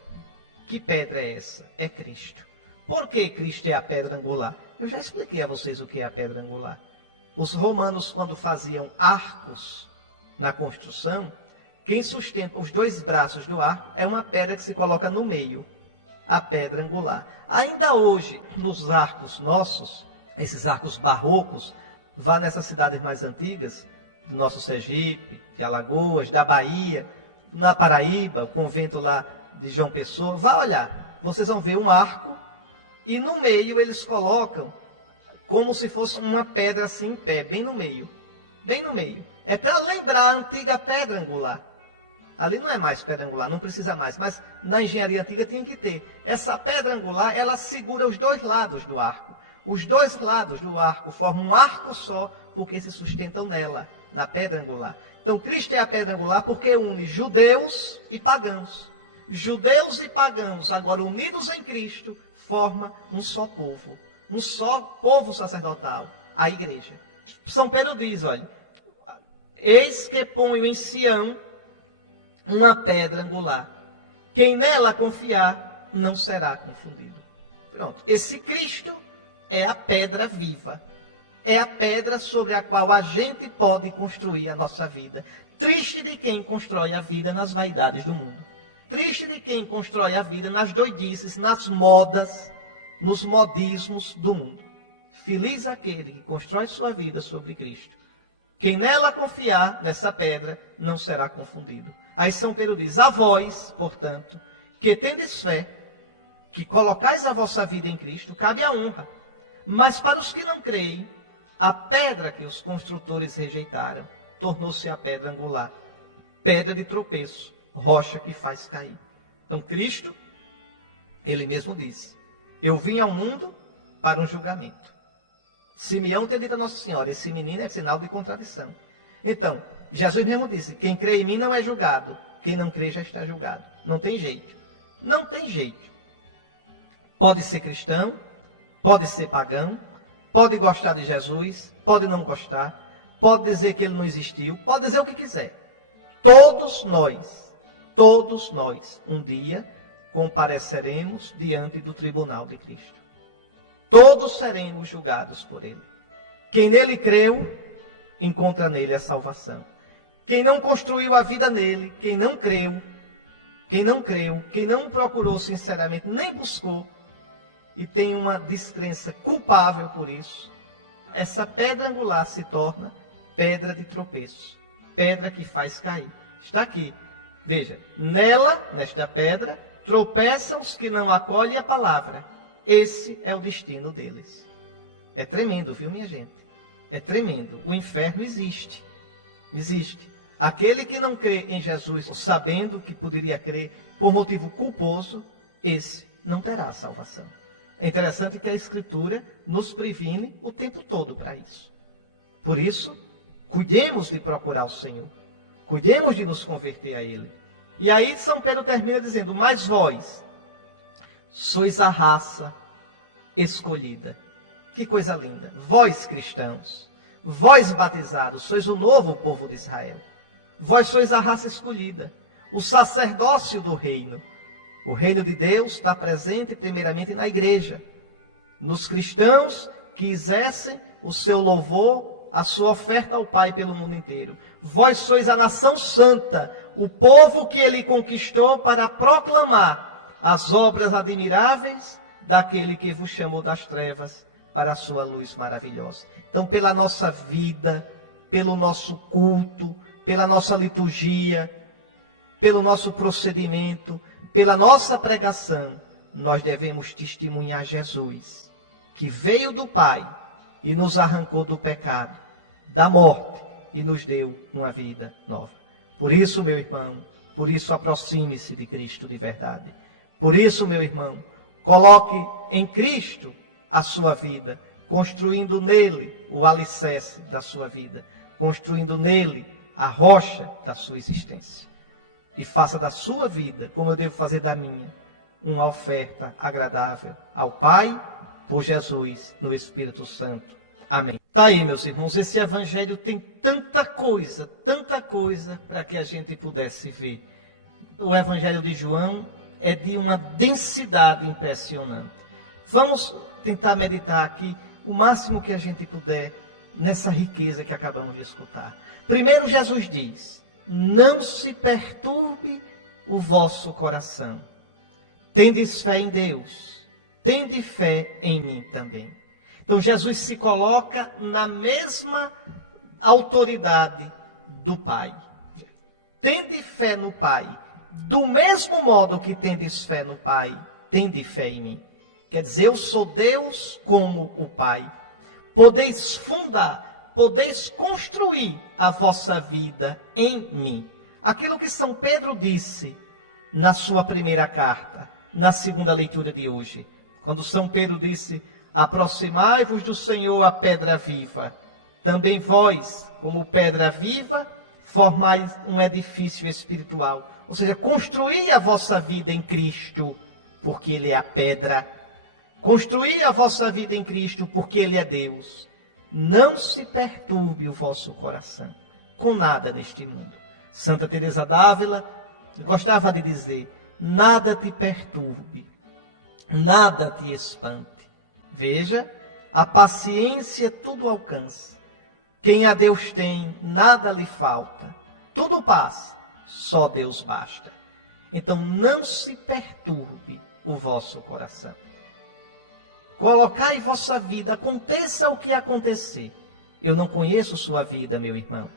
Que pedra é essa? É Cristo. Por que Cristo é a pedra angular? Eu já expliquei a vocês o que é a pedra angular. Os romanos, quando faziam arcos na construção, quem sustenta os dois braços do arco é uma pedra que se coloca no meio, a pedra angular. Ainda hoje, nos arcos nossos, esses arcos barrocos, vá nessas cidades mais antigas, do nosso Sergipe, de Alagoas, da Bahia, na Paraíba, o convento lá de João Pessoa, vá olhar, vocês vão ver um arco e no meio eles colocam como se fosse uma pedra assim em pé, bem no meio. Bem no meio. É para lembrar a antiga pedra angular. Ali não é mais pedra angular, não precisa mais, mas na engenharia antiga tinha que ter. Essa pedra angular, ela segura os dois lados do arco. Os dois lados do arco formam um arco só, porque se sustentam nela, na pedra angular. Então Cristo é a pedra angular porque une judeus e pagãos. Judeus e pagãos, agora unidos em Cristo, forma um só povo sacerdotal, a igreja. São Pedro diz, olha, Eis que ponho em Sião uma pedra angular. Quem nela confiar não será confundido. Pronto. Esse Cristo é a pedra viva. É a pedra sobre a qual a gente pode construir a nossa vida. Triste de quem constrói a vida nas vaidades do mundo. Triste de quem constrói a vida nas doidices, nas modas, nos modismos do mundo. Feliz aquele que constrói sua vida sobre Cristo. Quem nela confiar, nessa pedra, não será confundido. Aí São Pedro diz, a vós, portanto, que tendes fé, que colocais a vossa vida em Cristo, cabe a honra. Mas para os que não creem, a pedra que os construtores rejeitaram, tornou-se a pedra angular, pedra de tropeço, rocha que faz cair. Então Cristo, ele mesmo disse, eu vim ao mundo para um julgamento. Simeão tem dito a Nossa Senhora, esse menino é sinal de contradição. Então, Jesus mesmo disse, quem crê em mim não é julgado, quem não crê já está julgado. Não tem jeito. Não tem jeito. Pode ser cristão, pode ser pagão, pode gostar de Jesus, pode não gostar, pode dizer que ele não existiu, pode dizer o que quiser. Todos nós, um dia, compareceremos diante do tribunal de Cristo. Todos seremos julgados por ele. Quem nele creu, encontra nele a salvação. Quem não construiu a vida nele, quem não creu, quem não procurou sinceramente, nem buscou, e tem uma descrença culpável por isso, essa pedra angular se torna pedra de tropeço, pedra que faz cair. Está aqui. Veja, nela, nesta pedra, tropeçam os que não acolhem a palavra. Esse é o destino deles. É tremendo, viu, minha gente? É tremendo. O inferno existe. Existe. Aquele que não crê em Jesus, sabendo que poderia crer por motivo culposo, esse não terá salvação. É interessante que a Escritura nos previne o tempo todo para isso. Por isso, cuidemos de procurar o Senhor. Cuidemos de nos converter a Ele. E aí São Pedro termina dizendo, mas vós sois a raça escolhida. Que coisa linda. Vós cristãos, vós batizados, sois o novo povo de Israel. Vós sois a raça escolhida, o sacerdócio do reino. O reino de Deus está presente primeiramente na igreja, nos cristãos que exercem o seu louvor, a sua oferta ao Pai pelo mundo inteiro. Vós sois a nação santa, o povo que ele conquistou para proclamar as obras admiráveis daquele que vos chamou das trevas para a sua luz maravilhosa. Então, pela nossa vida, pelo nosso culto, pela nossa liturgia, pelo nosso procedimento, pela nossa pregação, nós devemos testemunhar Jesus, que veio do Pai e nos arrancou do pecado, da morte, e nos deu uma vida nova. Por isso, meu irmão, por isso aproxime-se de Cristo de verdade. Por isso, meu irmão, coloque em Cristo a sua vida, construindo nele o alicerce da sua vida, construindo nele a rocha da sua existência. E faça da sua vida, como eu devo fazer da minha, uma oferta agradável ao Pai, por Jesus, no Espírito Santo. Amém. Está aí, meus irmãos, esse evangelho tem tanta coisa para que a gente pudesse ver. O evangelho de João é de uma densidade impressionante. Vamos tentar meditar aqui o máximo que a gente puder nessa riqueza que acabamos de escutar. Primeiro, Jesus diz, não se perturbe o vosso coração. Tendes fé em Deus, tende fé em mim também. Então Jesus se coloca na mesma autoridade do Pai. Tende fé no Pai. Do mesmo modo que tendes fé no Pai, tende fé em mim. Quer dizer, eu sou Deus como o Pai. Podeis fundar, podeis construir a vossa vida em mim. Aquilo que São Pedro disse na sua primeira carta, na segunda leitura de hoje. Quando São Pedro disse, aproximai-vos do Senhor a pedra viva. Também vós, como pedra viva, formais um edifício espiritual. Ou seja, construí a vossa vida em Cristo, porque Ele é a pedra. Construí a vossa vida em Cristo, porque Ele é Deus. Não se perturbe o vosso coração. com nada neste mundo. Santa Teresa d'Ávila gostava de dizer: nada te perturbe, nada te espante. Veja, a paciência tudo alcança. Quem a Deus tem, nada lhe falta. Tudo passa, só Deus basta. Então não se perturbe o vosso coração. Colocai vossa vida, aconteça o que acontecer. Eu não conheço sua vida, meu irmão.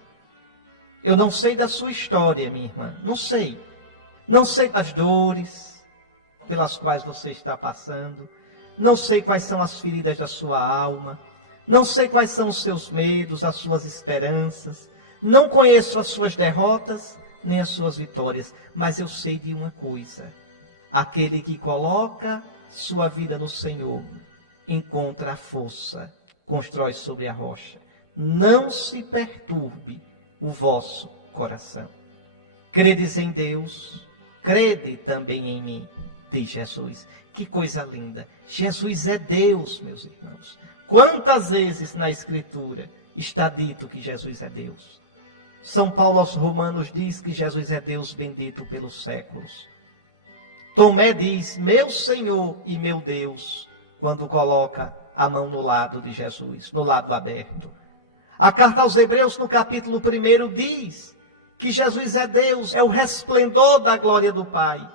Eu não sei da sua história, minha irmã. Não sei. Não sei das dores pelas quais você está passando. Não sei quais são as feridas da sua alma. Não sei quais são os seus medos, as suas esperanças. Não conheço as suas derrotas, nem as suas vitórias. Mas eu sei de uma coisa. Aquele que coloca sua vida no Senhor, encontra a força, constrói sobre a rocha. Não se perturbe o vosso coração. Credes em Deus, crede também em mim, diz Jesus. Que coisa linda. Jesus é Deus, meus irmãos. Quantas vezes na Escritura está dito que Jesus é Deus? São Paulo aos Romanos diz que Jesus é Deus bendito pelos séculos. Tomé diz, meu Senhor e meu Deus, quando coloca a mão no lado de Jesus, no lado aberto. A carta aos Hebreus, no capítulo 1, diz que Jesus é Deus, é o resplendor da glória do Pai.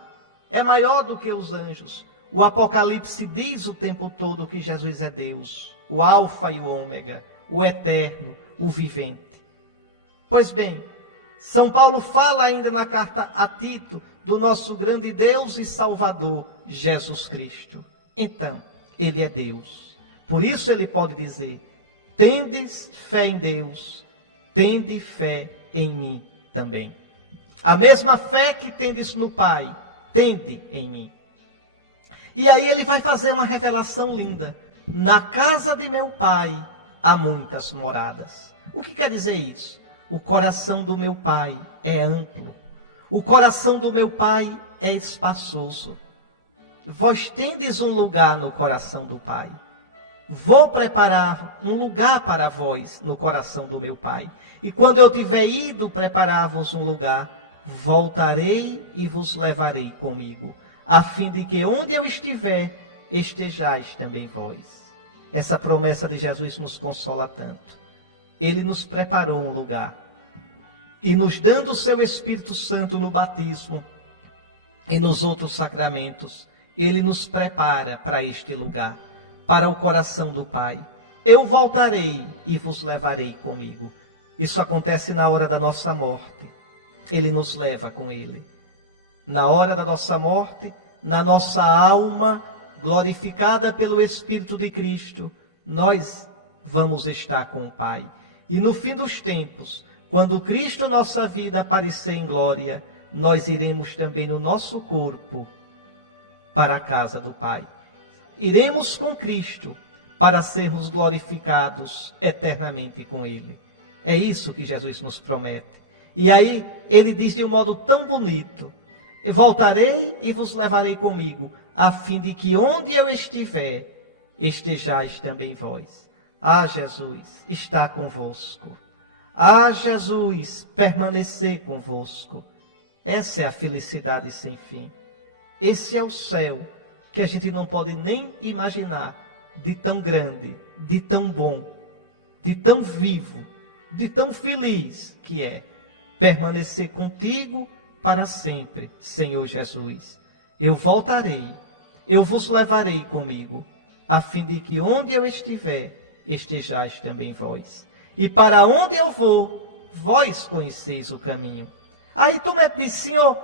É maior do que os anjos. O Apocalipse diz o tempo todo que Jesus é Deus, o Alfa e o Ômega, o Eterno, o Vivente. Pois bem, São Paulo fala ainda na carta a Tito do nosso grande Deus e Salvador, Jesus Cristo. Então, Ele é Deus. Por isso Ele pode dizer, tendes fé em Deus, tende fé em mim também. A mesma fé que tendes no Pai, tende em mim. E aí Ele vai fazer uma revelação linda. Na casa de meu Pai há muitas moradas. O que quer dizer isso? O coração do meu Pai é amplo. O coração do meu Pai é espaçoso. Vós tendes um lugar no coração do Pai. Vou preparar um lugar para vós no coração do meu Pai. E quando eu tiver ido preparar-vos um lugar, voltarei e vos levarei comigo, a fim de que onde eu estiver, estejais também vós. Essa promessa de Jesus nos consola tanto. Ele nos preparou um lugar. E nos dando o seu Espírito Santo no batismo e nos outros sacramentos, Ele nos prepara para este lugar, para o coração do Pai. Eu voltarei e vos levarei comigo. Isso acontece na hora da nossa morte. Ele nos leva com Ele. Na hora da nossa morte, na nossa alma, glorificada pelo Espírito de Cristo, nós vamos estar com o Pai. E no fim dos tempos, quando Cristo, nossa vida, aparecer em glória, nós iremos também no nosso corpo para a casa do Pai. Iremos com Cristo para sermos glorificados eternamente com Ele. É isso que Jesus nos promete. E aí Ele diz de um modo tão bonito, voltarei e vos levarei comigo, a fim de que onde eu estiver, estejais também vós. Ah, Jesus, está convosco. Ah, Jesus, permanecer convosco. Essa é a felicidade sem fim. Esse é o céu que a gente não pode nem imaginar, de tão grande, de tão bom, de tão vivo, de tão feliz que é permanecer contigo para sempre, Senhor Jesus. Eu voltarei, eu vos levarei comigo, a fim de que onde eu estiver, estejais também vós. E para onde eu vou, vós conheceis o caminho. Aí Tomé disse, Senhor,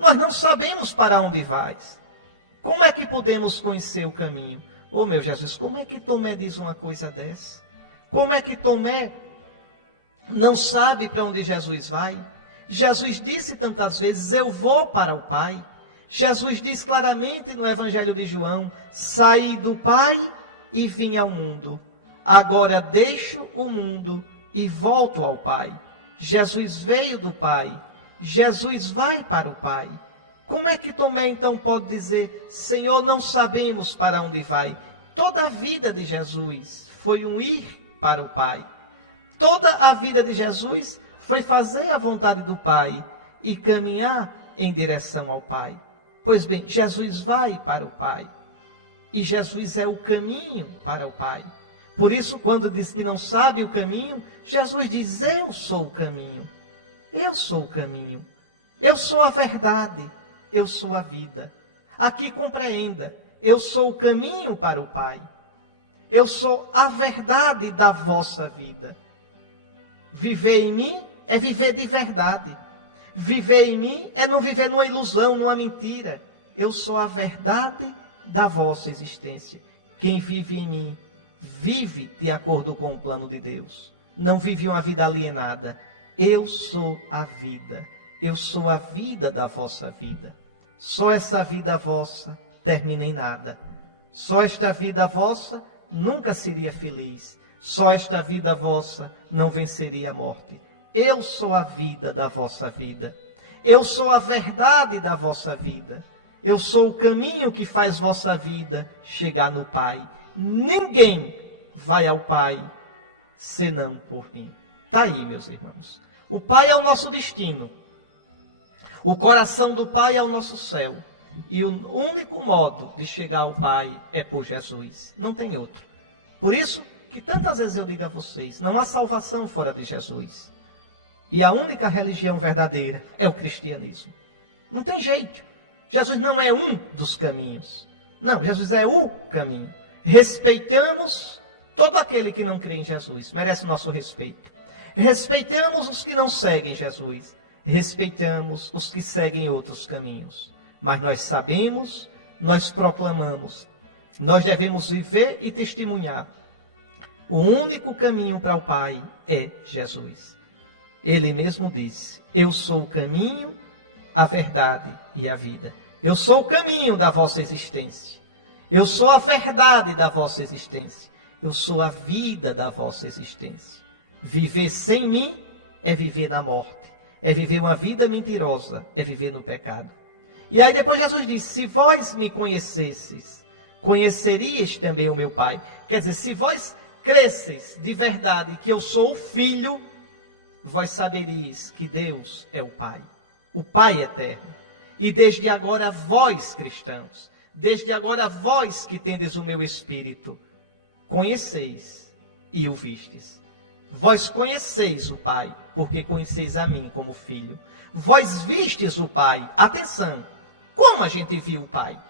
nós não sabemos para onde vais. Como é que podemos conhecer o caminho? Oh, meu Jesus, como é que Tomé diz uma coisa dessa? Como é que Tomé não sabe para onde Jesus vai? Jesus disse tantas vezes, eu vou para o Pai. Jesus diz claramente no Evangelho de João, saí do Pai e vim ao mundo. Agora deixo o mundo e volto ao Pai. Jesus veio do Pai. Jesus vai para o Pai. Como é que Tomé então pode dizer, Senhor, não sabemos para onde vai? Toda a vida de Jesus foi um ir para o Pai. Toda a vida de Jesus foi fazer a vontade do Pai e caminhar em direção ao Pai. Pois bem, Jesus vai para o Pai. E Jesus é o caminho para o Pai. Por isso, quando diz que não sabe o caminho, Jesus diz: eu sou o caminho. Eu sou o caminho. Eu sou a verdade. Eu sou a vida. Aqui compreenda, eu sou o caminho para o Pai. Eu sou a verdade da vossa vida. Viver em mim é viver de verdade. Viver em mim é não viver numa ilusão, numa mentira. Eu sou a verdade da vossa existência. Quem vive em mim, vive de acordo com o plano de Deus. Não vive uma vida alienada. Eu sou a vida. Eu sou a vida da vossa vida. Só essa vida vossa termina em nada. Só esta vida vossa nunca seria feliz. Só esta vida vossa não venceria a morte. Eu sou a vida da vossa vida. Eu sou a verdade da vossa vida. Eu sou o caminho que faz vossa vida chegar no Pai. Ninguém vai ao Pai senão por mim. Está aí, meus irmãos. O Pai é o nosso destino. O coração do Pai é o nosso céu. E o único modo de chegar ao Pai é por Jesus. Não tem outro. Por isso que tantas vezes eu digo a vocês, não há salvação fora de Jesus. E a única religião verdadeira é o cristianismo. Não tem jeito. Jesus não é um dos caminhos. Não, Jesus é o caminho. Respeitamos todo aquele que não crê em Jesus. Merece o nosso respeito. Respeitamos os que não seguem Jesus. Respeitamos os que seguem outros caminhos. Mas nós sabemos, nós proclamamos. Nós devemos viver e testemunhar. O único caminho para o Pai é Jesus. Ele mesmo disse: eu sou o caminho, a verdade e a vida. Eu sou o caminho da vossa existência. Eu sou a verdade da vossa existência. Eu sou a vida da vossa existência. Viver sem mim é viver na morte. É viver uma vida mentirosa. É viver no pecado. E aí depois Jesus disse: se vós me conhecesseis, conheceríeis também o meu Pai. Quer dizer, se vós cresceis de verdade que eu sou o Filho, vós saberíeis que Deus é o Pai. O Pai eterno. E desde agora vós, cristãos, desde agora vós que tendes o meu Espírito, conheceis e o vistes. Vós conheceis o Pai, porque conheceis a mim como Filho. Vós vistes o Pai. Atenção, como a gente viu o Pai?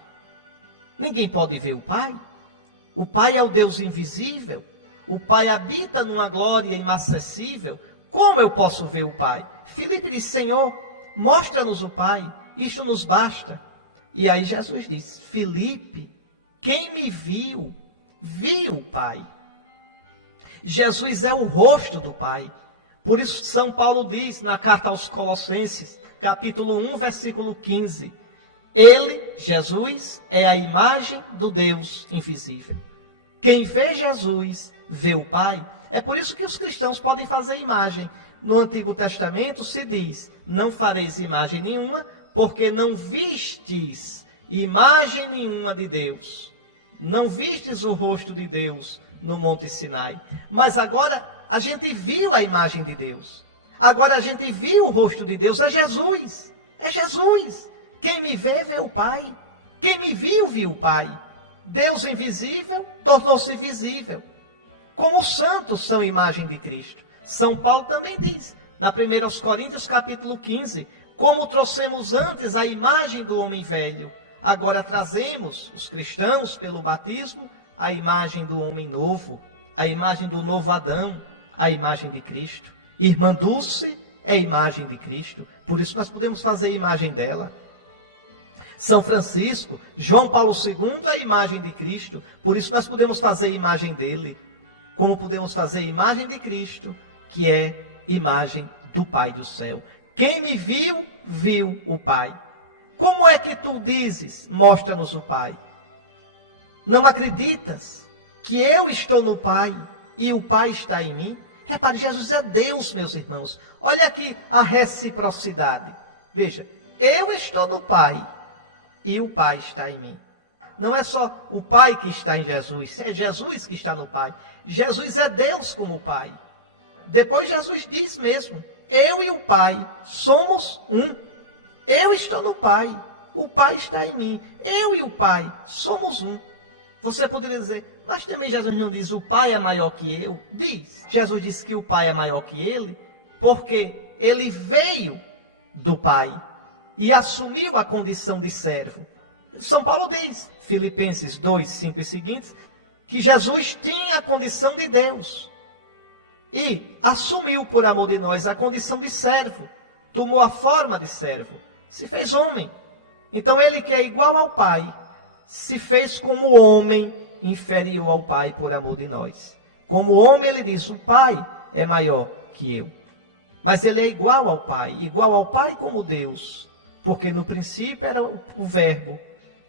Ninguém pode ver o Pai. O Pai é o Deus invisível. O Pai habita numa glória inacessível. Como eu posso ver o Pai? Filipe disse: Senhor, mostra-nos o Pai. Isto nos basta. E aí Jesus disse: Filipe, quem me viu, viu o Pai. Jesus é o rosto do Pai. Por isso São Paulo diz na carta aos Colossenses, capítulo 1, versículo 15. Ele, Jesus, é a imagem do Deus invisível. Quem vê Jesus, vê o Pai. É por isso que os cristãos podem fazer imagem. No Antigo Testamento se diz: não fareis imagem nenhuma, porque não vistes imagem nenhuma de Deus. Não vistes o rosto de Deus no Monte Sinai. Mas agora a gente viu a imagem de Deus. Agora a gente viu o rosto de Deus. É Jesus. É Jesus. Quem me vê, vê o Pai. Quem me viu, viu o Pai. Deus invisível tornou-se visível. Como os santos são imagem de Cristo. São Paulo também diz, na 1 Coríntios capítulo 15, como trouxemos antes a imagem do homem velho, agora trazemos, os cristãos, pelo batismo, a imagem do homem novo, a imagem do novo Adão, a imagem de Cristo. Irmã Dulce é a imagem de Cristo, por isso nós podemos fazer a imagem dela. São Francisco, João Paulo II é a imagem de Cristo, por isso nós podemos fazer a imagem dele, como podemos fazer a imagem de Cristo, que é imagem do Pai do céu. Quem me viu, viu o Pai. Como é que tu dizes, mostra-nos o Pai? Não acreditas que eu estou no Pai e o Pai está em mim? Repare, Jesus é Deus, meus irmãos. Olha aqui a reciprocidade. Veja, eu estou no Pai e o Pai está em mim. Não é só o Pai que está em Jesus, é Jesus que está no Pai. Jesus é Deus como o Pai. Depois Jesus diz mesmo, eu e o Pai somos um. Eu estou no Pai, o Pai está em mim. Eu e o Pai somos um. Você poderia dizer, mas também Jesus não diz o Pai é maior que eu? Diz. Jesus disse que o Pai é maior que ele, porque ele veio do Pai e assumiu a condição de servo. São Paulo diz, Filipenses 2, 5 e seguintes, que Jesus tinha a condição de Deus e assumiu por amor de nós a condição de servo, tomou a forma de servo, se fez homem. Então ele que é igual ao Pai, se fez como homem inferior ao Pai por amor de nós. Como homem ele diz, o Pai é maior que eu. Mas ele é igual ao Pai como Deus, porque no princípio era o Verbo,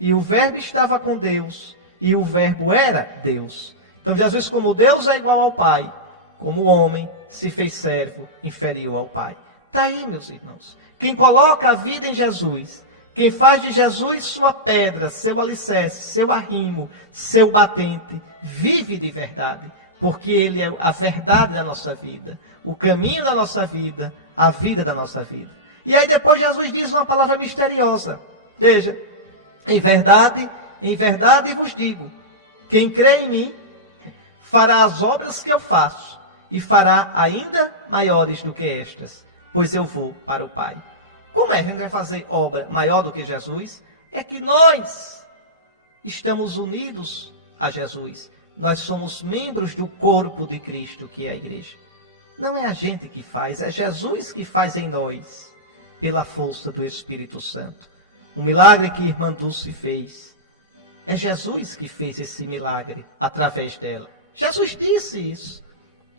e o Verbo estava com Deus, e o Verbo era Deus. Então Jesus como Deus é igual ao Pai, como homem se fez servo inferior ao Pai. Está aí, meus irmãos. Quem coloca a vida em Jesus, quem faz de Jesus sua pedra, seu alicerce, seu arrimo, seu batente, vive de verdade, porque ele é a verdade da nossa vida, o caminho da nossa vida, a vida da nossa vida. E aí depois Jesus diz uma palavra misteriosa. Veja, em verdade vos digo, quem crê em mim fará as obras que eu faço e fará ainda maiores do que estas, pois eu vou para o Pai. Como é que a gente vai fazer obra maior do que Jesus? É que nós estamos unidos a Jesus. Nós somos membros do corpo de Cristo, que é a igreja. Não é a gente que faz, é Jesus que faz em nós, pela força do Espírito Santo. O milagre que a irmã Dulce fez, é Jesus que fez esse milagre através dela. Jesus disse isso.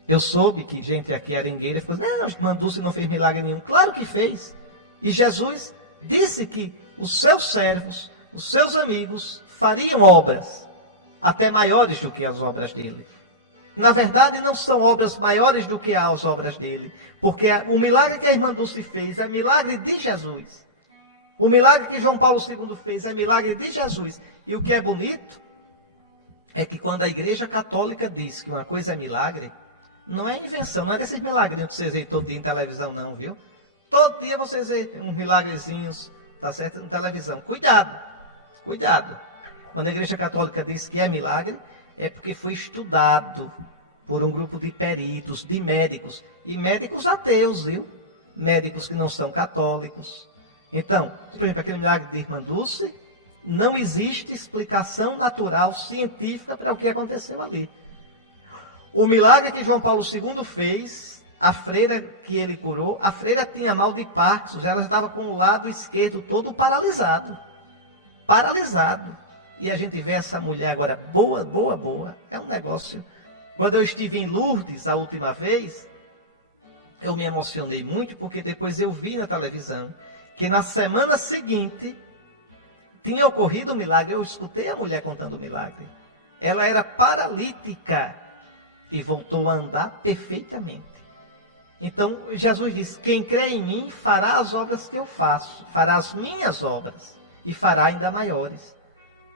Eu soube que gente aqui arengueira ficou dizendo, não, a irmã Dulce não fez milagre nenhum. Claro que fez. E Jesus disse que os seus servos, os seus amigos, fariam obras até maiores do que as obras dele. Na verdade, não são obras maiores do que as obras dele, porque o milagre que a irmã Dulce fez é milagre de Jesus. O milagre que João Paulo II fez é milagre de Jesus. E o que é bonito é que quando a Igreja Católica diz que uma coisa é milagre, não é invenção, não é desses milagrinhos que vocês veem todo dia em televisão, não, viu? Todo dia vocês veem uns milagrezinhos, tá certo, na televisão. Cuidado, cuidado. Quando a Igreja Católica diz que é milagre, é porque foi estudado por um grupo de peritos, de médicos, e médicos ateus, viu? Médicos que não são católicos. Então, por exemplo, aquele milagre de irmã Dulce, não existe explicação natural, científica para o que aconteceu ali. O milagre que João Paulo II fez, a freira que ele curou, a freira tinha mal de Parkinson, ela estava com o lado esquerdo todo paralisado. Paralisado. E a gente vê essa mulher agora boa. É um negócio. Quando eu estive em Lourdes a última vez, eu me emocionei muito, porque depois eu vi na televisão que na semana seguinte tinha ocorrido um milagre. Eu escutei a mulher contando o milagre. Ela era paralítica e voltou a andar perfeitamente. Então, Jesus diz, quem crê em mim fará as obras que eu faço, fará as minhas obras e fará ainda maiores.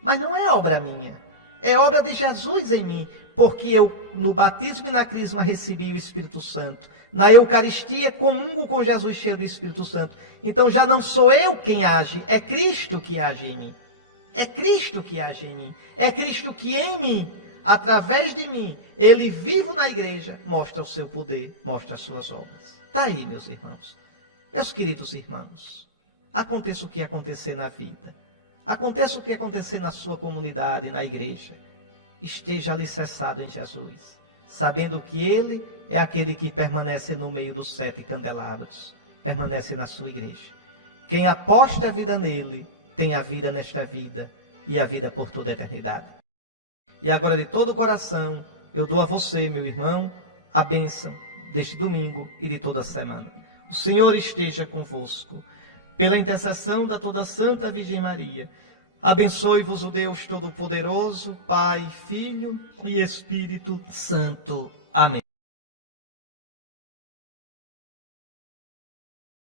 Mas não é obra minha, é obra de Jesus em mim, porque eu, no batismo e na crisma, recebi o Espírito Santo. Na Eucaristia, comungo com Jesus cheio do Espírito Santo. Então já não sou eu quem age, é Cristo que age em mim. É Cristo que age em mim. É Cristo que em mim, através de mim, ele vivo na igreja, mostra o seu poder, mostra as suas obras. Está aí, meus irmãos. Meus queridos irmãos, aconteça o que acontecer na vida. Aconteça o que acontecer na sua comunidade, na igreja. Esteja alicerçado em Jesus, sabendo que ele é aquele que permanece no meio dos 7 candelabros, permanece na sua igreja. Quem aposta a vida nele, tem a vida nesta vida e a vida por toda a eternidade. E agora de todo o coração, eu dou a você, meu irmão, a bênção deste domingo e de toda a semana. O Senhor esteja convosco. Pela intercessão da toda Santa Virgem Maria, abençoe-vos o Deus Todo-Poderoso, Pai, Filho e Espírito Santo.